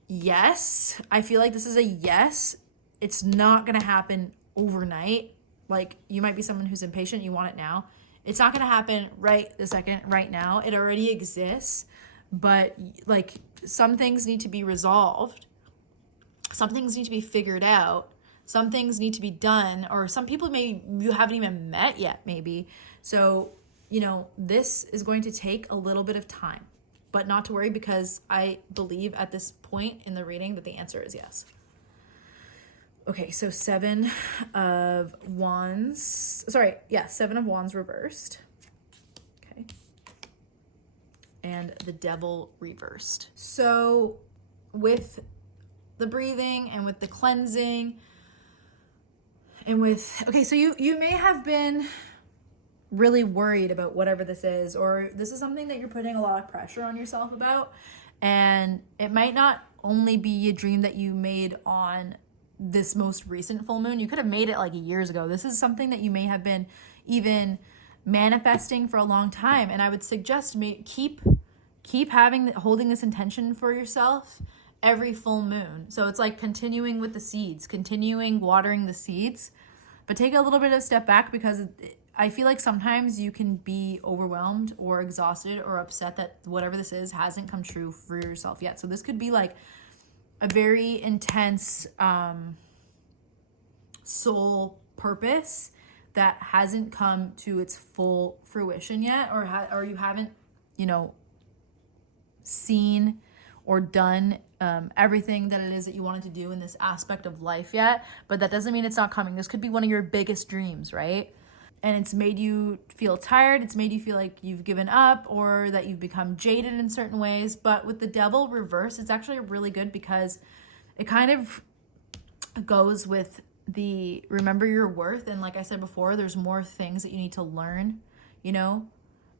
yes, I feel like this is a yes. It's not going to happen overnight. Like, you might be someone who's impatient, you want it now. It's not going to happen right the second, right now. It already exists, but like, some things need to be resolved. Some things need to be figured out. Some things need to be done, or some people you haven't even met yet, maybe. So, this is going to take a little bit of time, but not to worry, because I believe at this point in the reading that the answer is yes. Okay, so 7 of Wands. Sorry, yeah, 7 of Wands reversed. Okay. And the Devil reversed. So with the breathing and with the cleansing and with, okay, so you may have been really worried about whatever this is, or this is something that you're putting a lot of pressure on yourself about, and it might not only be a dream that you made on this most recent full moon. You could have made it like years ago. This is something that you may have been even manifesting for a long time, and I would suggest keep holding this intention for yourself every full moon. So it's like continuing with the seeds, continuing watering the seeds, but take a little bit of a step back, because I feel like sometimes you can be overwhelmed or exhausted or upset that whatever this is hasn't come true for yourself yet. So this could be like a very intense soul purpose that hasn't come to its full fruition yet, or you haven't, seen or done everything that it is that you wanted to do in this aspect of life yet. But that doesn't mean it's not coming. This could be one of your biggest dreams, right? And it's made you feel tired. It's made you feel like you've given up, or that you've become jaded in certain ways. But with the Devil reverse, it's actually really good, because it kind of goes with the remember your worth. And like I said before, there's more things that you need to learn,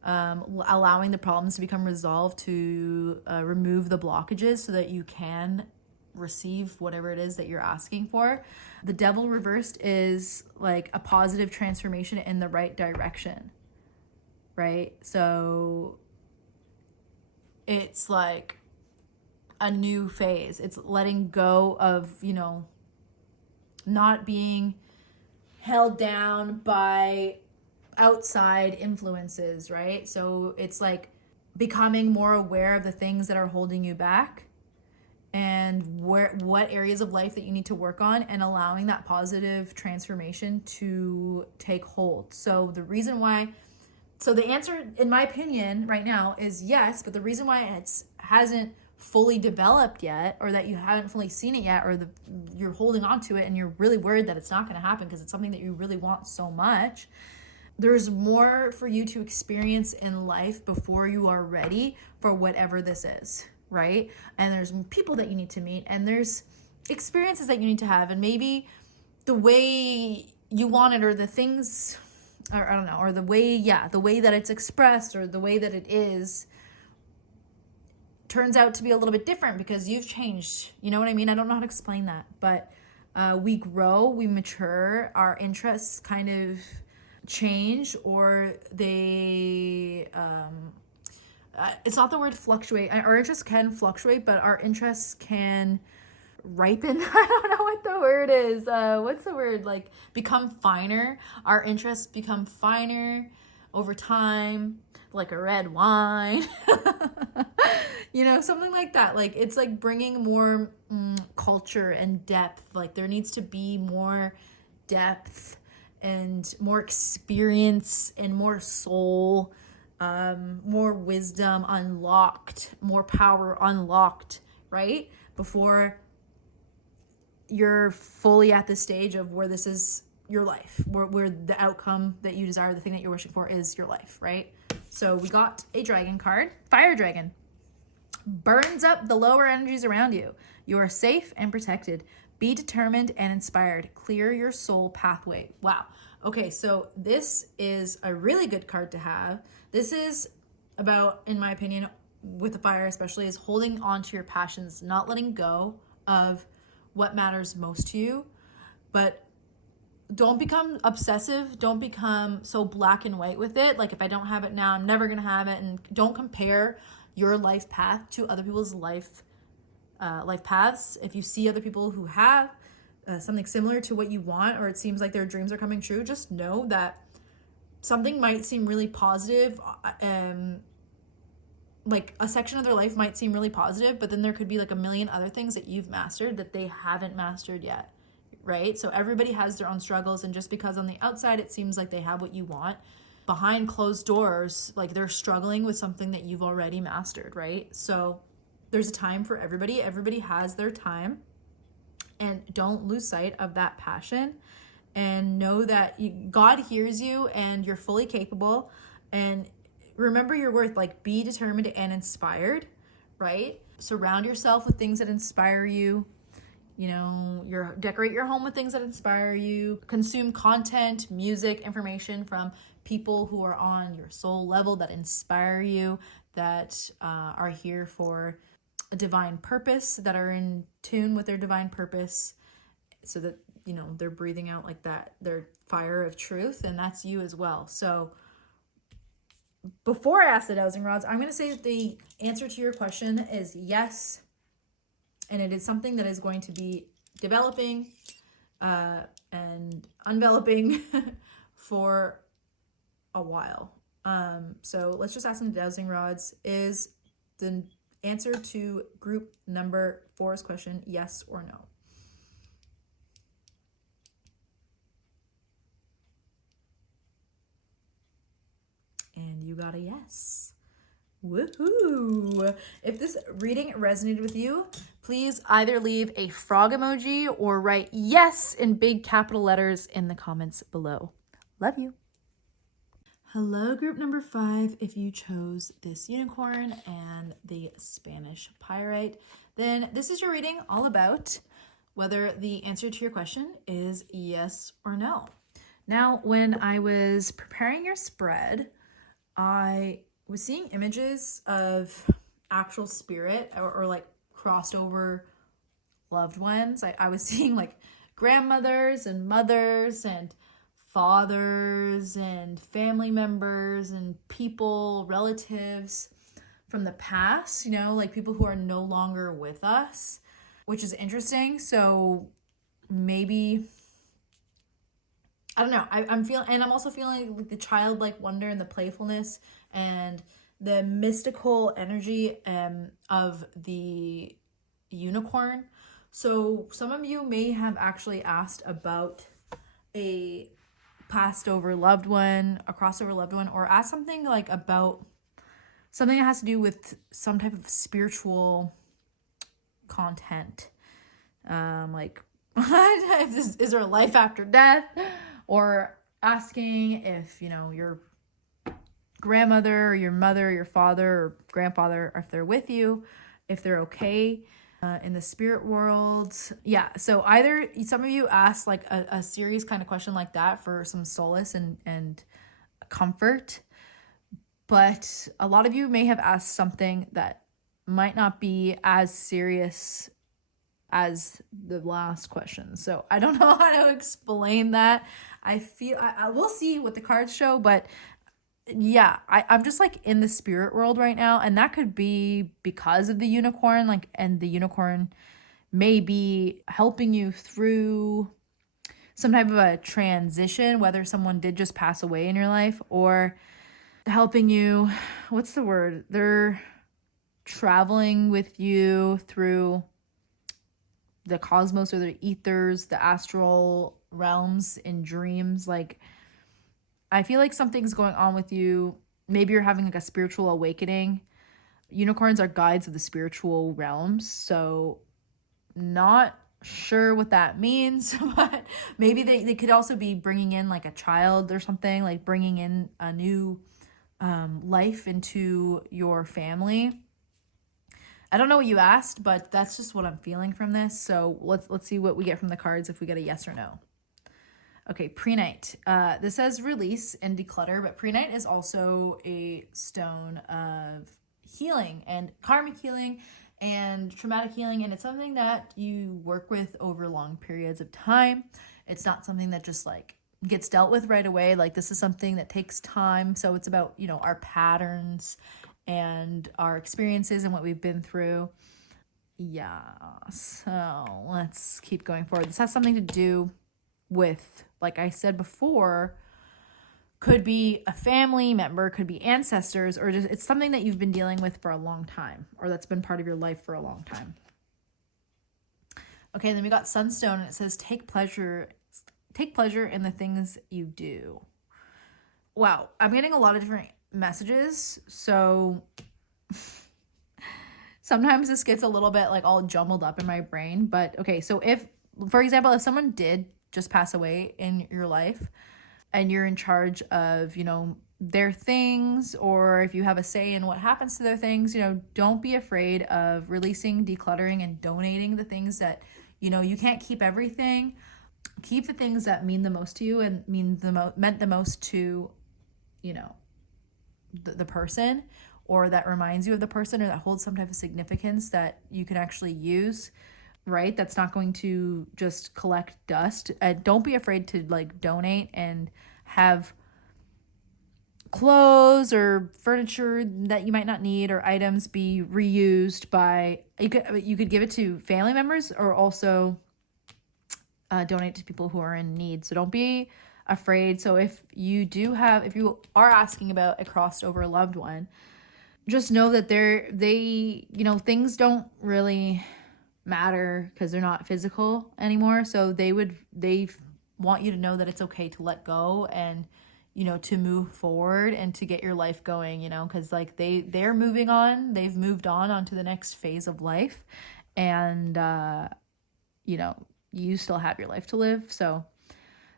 allowing the problems to become resolved, to remove the blockages so that you can receive whatever it is that you're asking for. The Devil reversed is like a positive transformation in the right direction, right? So it's like a new phase. It's letting go of, not being held down by outside influences, right? So it's like becoming more aware of the things that are holding you back, and what areas of life that you need to work on, and allowing that positive transformation to take hold. So the answer, in my opinion, right now is yes, but the reason why it hasn't fully developed yet, or that you haven't fully seen it yet, or you're holding on to it and you're really worried that it's not going to happen because it's something that you really want so much, there's more for you to experience in life before you are ready for whatever this is, right? And there's people that you need to meet, and there's experiences that you need to have, and maybe the way you want it, or the things, or I don't know, or the way that it's expressed, or the way that it is, turns out to be a little bit different because you've changed. You know what I mean? I don't know how to explain that, but we grow, we mature, our interests kind of change, or they it's not the word fluctuate. Our interests can fluctuate, but our interests can ripen. I don't know what the word is. What's the word? Like, become finer. Our interests become finer over time, like a red wine. Something like that. Like, it's like bringing more culture and depth. Like, there needs to be more depth and more experience and more soul, more wisdom unlocked, more power unlocked, right? Before you're fully at the stage of where this is your life, where the outcome that you desire, the thing that you're wishing for, is your life, right? So we got a dragon card. Fire dragon burns up the lower energies around you. You are safe and protected. Be determined and inspired. Clear your soul pathway. Wow. Okay, so this is a really good card to have. This is about, in my opinion, with the fire especially is holding on to your passions, not letting go of what matters most to you. But don't become obsessive. Don't become so black and white with it. Like, if I don't have it now, I'm never going to have it. And don't compare your life path to other people's life paths. If you see other people who have something similar to what you want, or it seems like their dreams are coming true, just know that something might seem really positive. Like a section of their life might seem really positive, but then there could be like a million other things that you've mastered that they haven't mastered yet. Right? So everybody has their own struggles, and just because on the outside it seems like they have what you want, behind closed doors, like, they're struggling with something that you've already mastered, right? So there's a time for everybody. Everybody has their time, and don't lose sight of that passion, and know that God hears you and you're fully capable, and remember your worth. Like, be determined and inspired, right? Surround yourself with things that inspire you. Decorate your home with things that inspire you. Consume content, music, information from people who are on your soul level that inspire you, that are here for a divine purpose, that are in tune with their divine purpose, so that, they're breathing out like that, their fire of truth, and that's you as well. So before I ask the dowsing rods, I'm going to say that the answer to your question is yes. And it is something that is going to be developing and unveloping for a while. So let's just ask some dowsing rods. Is the answer to group number 4's question yes or no? And you got a yes. Woohoo! If this reading resonated with you, please either leave a frog emoji or write yes in big capital letters in the comments below. Love you. Hello, group number 5. If you chose this unicorn and the Spanish pyrite, then this is your reading all about whether the answer to your question is yes or no. Now, when I was preparing your spread, I was seeing images of actual spirit or like crossed over loved ones. I was seeing like grandmothers and mothers and fathers and family members and people, relatives from the past, like people who are no longer with us, which is interesting. So maybe, I don't know, I'm feeling, and I'm also feeling like the childlike wonder and the playfulness and the mystical energy of the unicorn. So some of you may have actually asked about a passed over loved one, a crossover loved one, or asked something like about something that has to do with some type of spiritual content. Like, is there a life after death? Or asking if, your grandmother or your mother or your father or grandfather, if they're with you, if they're okay in the spirit world. Yeah, so either some of you asked like a serious kind of question like that for some solace and comfort, but a lot of you may have asked something that might not be as serious as the last question. So I don't know how to explain that. I feel I will see what the cards show, but yeah, I'm just like in the spirit world right now, and that could be because of the unicorn, like, and the unicorn may be helping you through some type of a transition, whether someone did just pass away in your life, or helping you, what's the word? They're traveling with you through the cosmos or the ethers, the astral realms in dreams. Like, I feel like something's going on with you. Maybe you're having like a spiritual awakening. Unicorns are guides of the spiritual realms. So not sure what that means, but maybe they could also be bringing in like a child or something, like bringing in a new life into your family. I don't know what you asked, but that's just what I'm feeling from this. So let's see what we get from the cards, if we get a yes or no. Okay, prehnite. This says release and declutter, but prehnite is also a stone of healing and karmic healing and traumatic healing, and it's something that you work with over long periods of time. It's not something that just like gets dealt with right away. Like, this is something that takes time. So it's about, you know, our patterns and our experiences and what we've been through. Yeah, so let's keep going forward. This has something to do with, like I said before, could be a family member, could be ancestors, or just it's something that you've been dealing with for a long time, or that's been part of your life for a long time. Okay, then we got Sunstone, and it says take pleasure in the things you do. Wow, I'm getting a lot of different messages, so sometimes this gets a little bit like all jumbled up in my brain. But okay, so if, for example, if someone did just pass away in your life, and you're in charge of, you know, their things, or if you have a say in what happens to their things, you know, don't be afraid of releasing, decluttering, and donating the things that, you know, you can't keep everything. Keep the things that mean the most to you and meant the most to, you know, the person, or that reminds you of the person, or that holds some type of significance that you can actually use, right? That's not going to just collect dust. Don't be afraid to like donate and have clothes or furniture that you might not need, or items be reused by, you could give it to family members, or also donate to people who are in need. So don't be afraid. So if you are asking about a crossed over loved one, just know that they, you know, things don't really matter because they're not physical anymore. So they want you to know that it's okay to let go, and, you know, to move forward and to get your life going, you know, because like they're moving on, they've moved on onto the next phase of life, and you know, you still have your life to live. So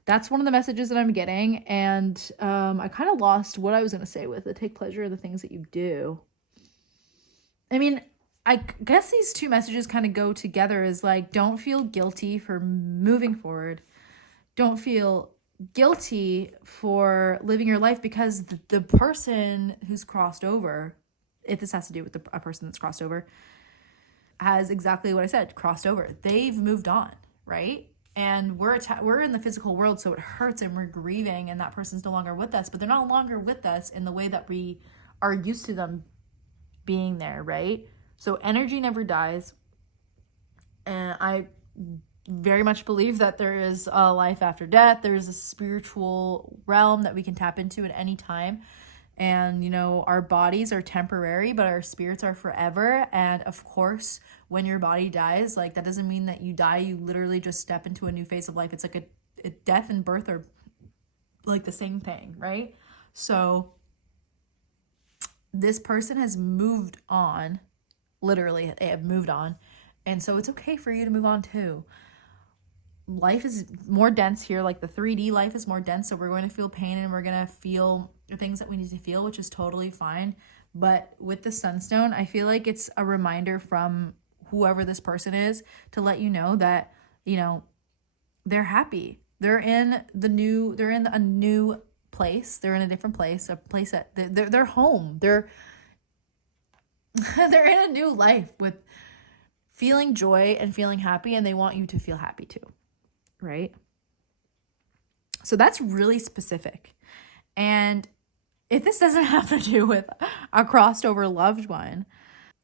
that's one of the messages that I'm getting. And I kind of lost what I was going to say with the take pleasure in the things that you do. I mean, I guess these two messages kind of go together, is like, don't feel guilty for moving forward. Don't feel guilty for living your life, because the person who's crossed over, if this has to do with a person that's crossed over, has exactly what I said, crossed over. They've moved on, right? And we're in the physical world, so it hurts, and we're grieving, and that person's no longer with us, but they're no longer with us in the way that we are used to them being there, right? So energy never dies. And I very much believe that there is a life after death. There's a spiritual realm that we can tap into at any time. And, you know, our bodies are temporary, but our spirits are forever. And of course, when your body dies, like, that doesn't mean that you die. You literally just step into a new phase of life. It's like a death and birth are like the same thing, right? So this person has moved on. Literally, they have moved on. And so it's okay for you to move on too. Life is more dense here. Like, the 3D life is more dense. So we're going to feel pain, and we're going to feel the things that we need to feel, which is totally fine. But with the Sunstone, I feel like it's a reminder from whoever this person is to let you know that, you know, they're happy. They're in a new place. They're in a different place, a place that they're home. They're they're in a new life with feeling joy and feeling happy, and they want you to feel happy too, right? So that's really specific. And if this doesn't have to do with a crossed over loved one,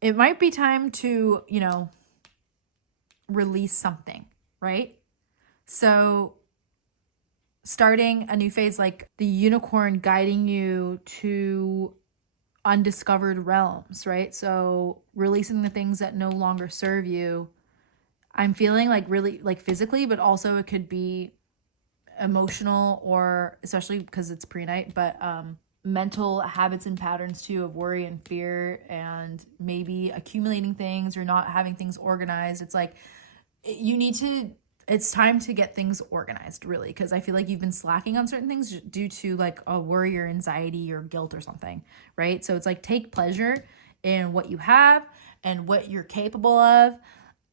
it might be time to, you know, release something, right? So starting a new phase, like the unicorn guiding you to undiscovered realms, right? So releasing the things that no longer serve you. I'm feeling like really like physically, but also it could be emotional, or especially because it's pre-night, but mental habits and patterns too, of worry and fear, and maybe accumulating things or not having things organized. It's like it's time to get things organized, really, because I feel like you've been slacking on certain things due to like a worry or anxiety or guilt or something, right? So it's like, take pleasure in what you have and what you're capable of,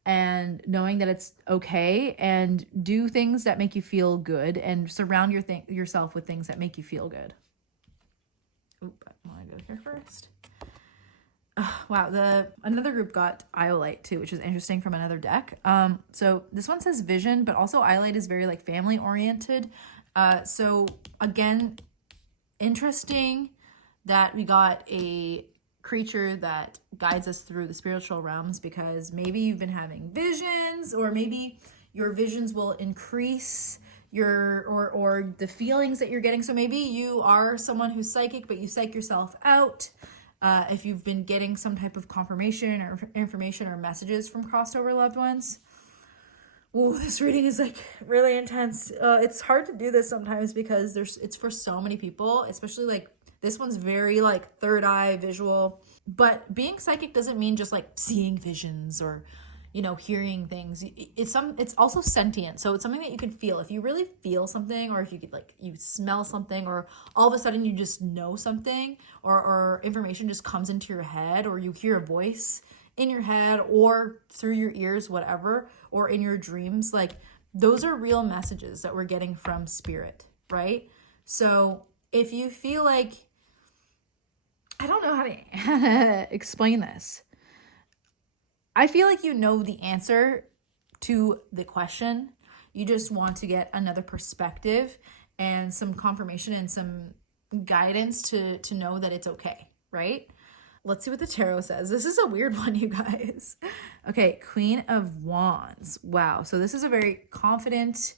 and knowing that it's okay, and do things that make you feel good, and surround yourself with things that make you feel good. Oop, I want to go here first. Wow, another group got Iolite too, which is interesting from another deck. So this one says vision, but also Iolite is very like family oriented. So again, interesting that we got a creature that guides us through the spiritual realms, because maybe you've been having visions, or maybe your visions will increase your or the feelings that you're getting. So maybe you are someone who's psychic, but you psych yourself out. If you've been getting some type of confirmation or information or messages from crossed over loved ones. Ooh, this reading is like really intense. It's hard to do this sometimes because it's for so many people, especially like this one's very like third eye visual. But being psychic doesn't mean just like seeing visions or, you know, hearing things. It's also sentient. So it's something that you can feel. If you really feel something, or if you get like you smell something, or all of a sudden you just know something, or information just comes into your head, or you hear a voice in your head or through your ears, whatever, or in your dreams, like those are real messages that we're getting from spirit, right? So if you feel like, I don't know how to explain this. I feel like you know the answer to the question. You just want to get another perspective and some confirmation and some guidance to know that it's okay, right? Let's see what the tarot says. This is a weird one, you guys. Okay, Queen of Wands. Wow. So this is a very confident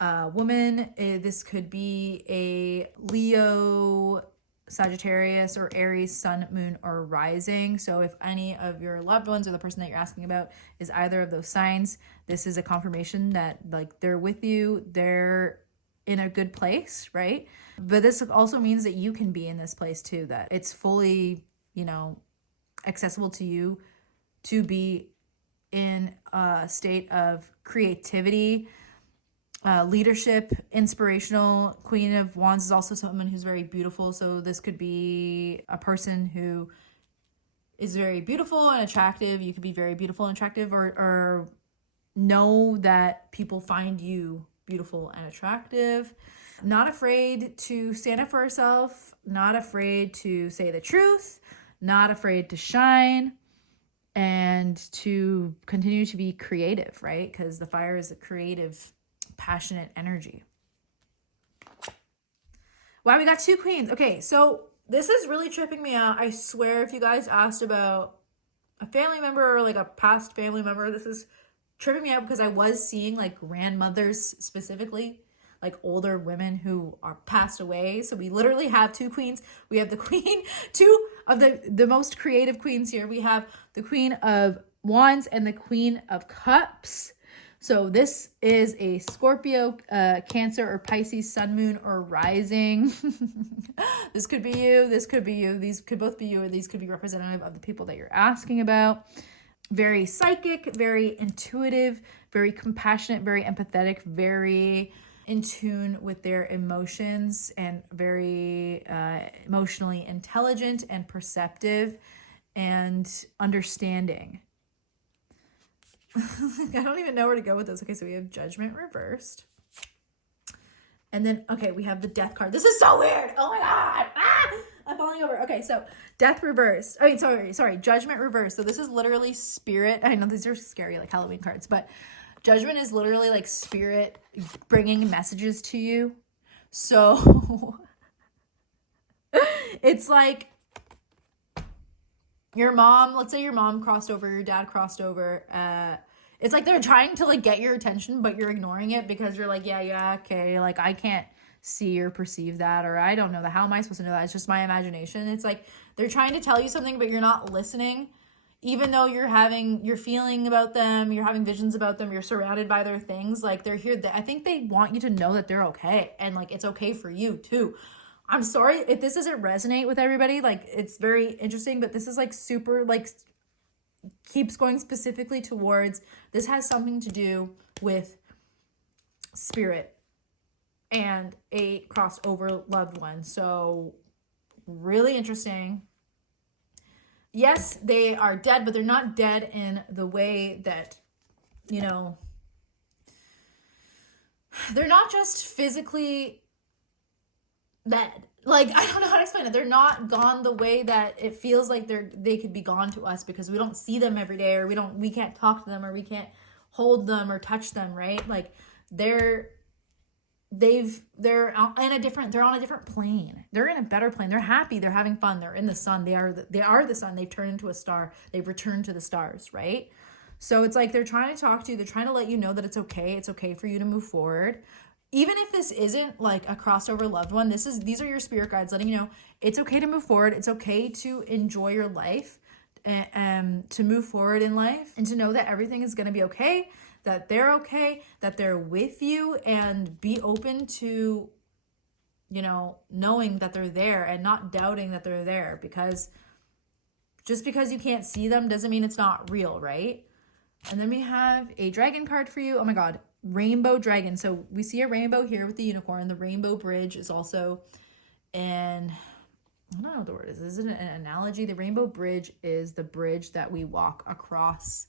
woman. This could be a Leo, Sagittarius, or Aries, sun, moon, or rising. So if any of your loved ones or the person that you're asking about is either of those signs, this is a confirmation that like they're with you, they're in a good place, right? But this also means that you can be in this place too, that it's fully, you know, accessible to you to be in a state of creativity, leadership, inspirational. Queen of Wands is also someone who's very beautiful. So this could be a person who is very beautiful and attractive. You could be very beautiful and attractive, or know that people find you beautiful and attractive. Not afraid to stand up for herself, not afraid to say the truth, not afraid to shine, and to continue to be creative, right? Because the fire is a creative, passionate energy. Wow, we got two queens. Okay, so this is really tripping me out. I swear, if you guys asked about a family member or like a past family member, this is tripping me out because I was seeing like grandmothers specifically, like older women who are passed away. So we literally have two queens. We have the queen, two of the most creative queens here. We have the Queen of Wands and the Queen of Cups. So this is a Scorpio, Cancer, or Pisces, sun, moon, or rising. This could be you. This could be you. These could both be you, or these could be representative of the people that you're asking about. Very psychic, very intuitive, very compassionate, very empathetic, very in tune with their emotions, and very emotionally intelligent and perceptive and understanding. I don't even know where to go with this. Okay, so we have Judgment reversed. And then, okay, we have the Death card. This is so weird. Oh my God. Ah! I'm falling over. Okay, so Death reversed. Oh, sorry. Judgment reversed. So this is literally spirit. I know these are scary, like Halloween cards, but Judgment is literally like spirit bringing messages to you. So it's like your mom, let's say your mom crossed over, your dad crossed over. It's like they're trying to like get your attention, but you're ignoring it because you're like, yeah, okay, like I can't see or perceive that, or I don't know that. How am I supposed to know that? It's just my imagination. It's like they're trying to tell you something, but you're not listening. Even though you're feeling about them, you're having visions about them, you're surrounded by their things, like they're here. I think they want you to know that they're okay, and like it's okay for you too. I'm sorry if this doesn't resonate with everybody. Like it's very interesting, but this is like super like keeps going specifically towards, this has something to do with spirit and a crossover loved one. So really interesting. Yes, they are dead, but they're not dead in the way that, you know, they're not just physically dead. like, I don't know how to explain it. They're not gone the way that it feels like they could be gone to us, because we don't see them every day, or we can't talk to them, or we can't hold them or touch them, right? Like, they're on a different plane. They're in a better plane. They're happy, they're having fun, they're in the sun. They are the sun. They've turned into a star. They've returned to the stars, right? So it's like they're trying to talk to you. They're trying to let you know that it's okay. It's okay for you to move forward. Even if this isn't like a crossover loved one, these are your spirit guides letting you know it's okay to move forward. It's okay to enjoy your life, and to move forward in life, and to know that everything is going to be okay, that they're okay, that they're with you, and be open to, knowing that they're there and not doubting that they're there, because just because you can't see them doesn't mean it's not real, right? And then we have a dragon card for you. Oh my God, rainbow dragon. So we see a rainbow here with the unicorn. The rainbow bridge is also I don't know what the word is. Is it an analogy? The rainbow bridge is the bridge that we walk across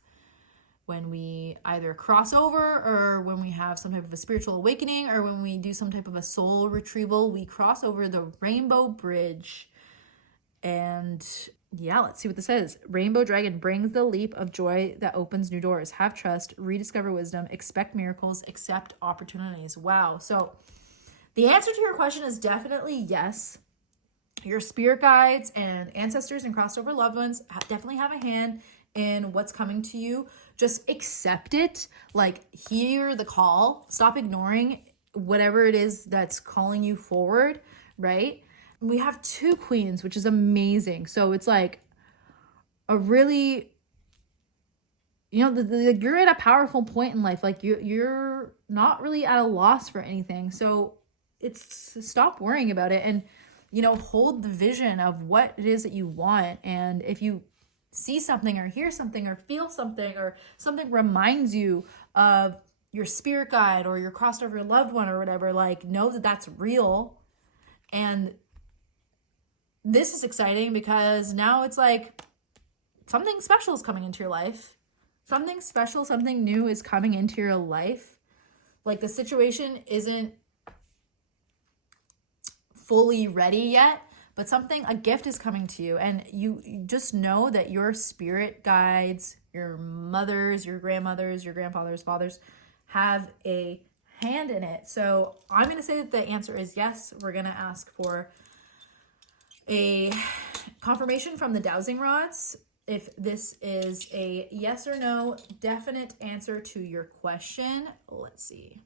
when we either cross over, or when we have some type of a spiritual awakening, or when we do some type of a soul retrieval. We cross over the rainbow bridge. And yeah, let's see what this says. Rainbow dragon brings the leap of joy that opens new doors. Have trust, rediscover wisdom, expect miracles, accept opportunities. Wow. So the answer to your question is definitely yes. Your spirit guides and ancestors and crossover loved ones definitely have a hand in what's coming to you. Just accept it. Like, hear the call. Stop ignoring whatever it is that's calling you forward, right? We have 2 queens, which is amazing. So it's like a really, you're at a powerful point in life. Like, you're not really at a loss for anything. So it's, stop worrying about it, and hold the vision of what it is that you want. And if you see something or hear something or feel something, or something reminds you of your spirit guide or your crossover loved one or whatever, like, know that that's real. And this is exciting, because now it's like something special is coming into your life. Something special, something new is coming into your life. Like, the situation isn't fully ready yet, but a gift is coming to you, and you just know that your spirit guides, your mothers, your grandmothers, your grandfathers, fathers, have a hand in it. So I'm going to say that the answer is yes. We're going to ask for a confirmation from the dowsing rods if this is a yes or no definite answer to your question. Let's see.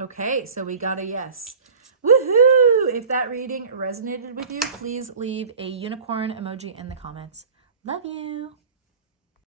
Okay, so we got a yes. Woohoo! If that reading resonated with you, please leave a unicorn emoji in the comments. Love you.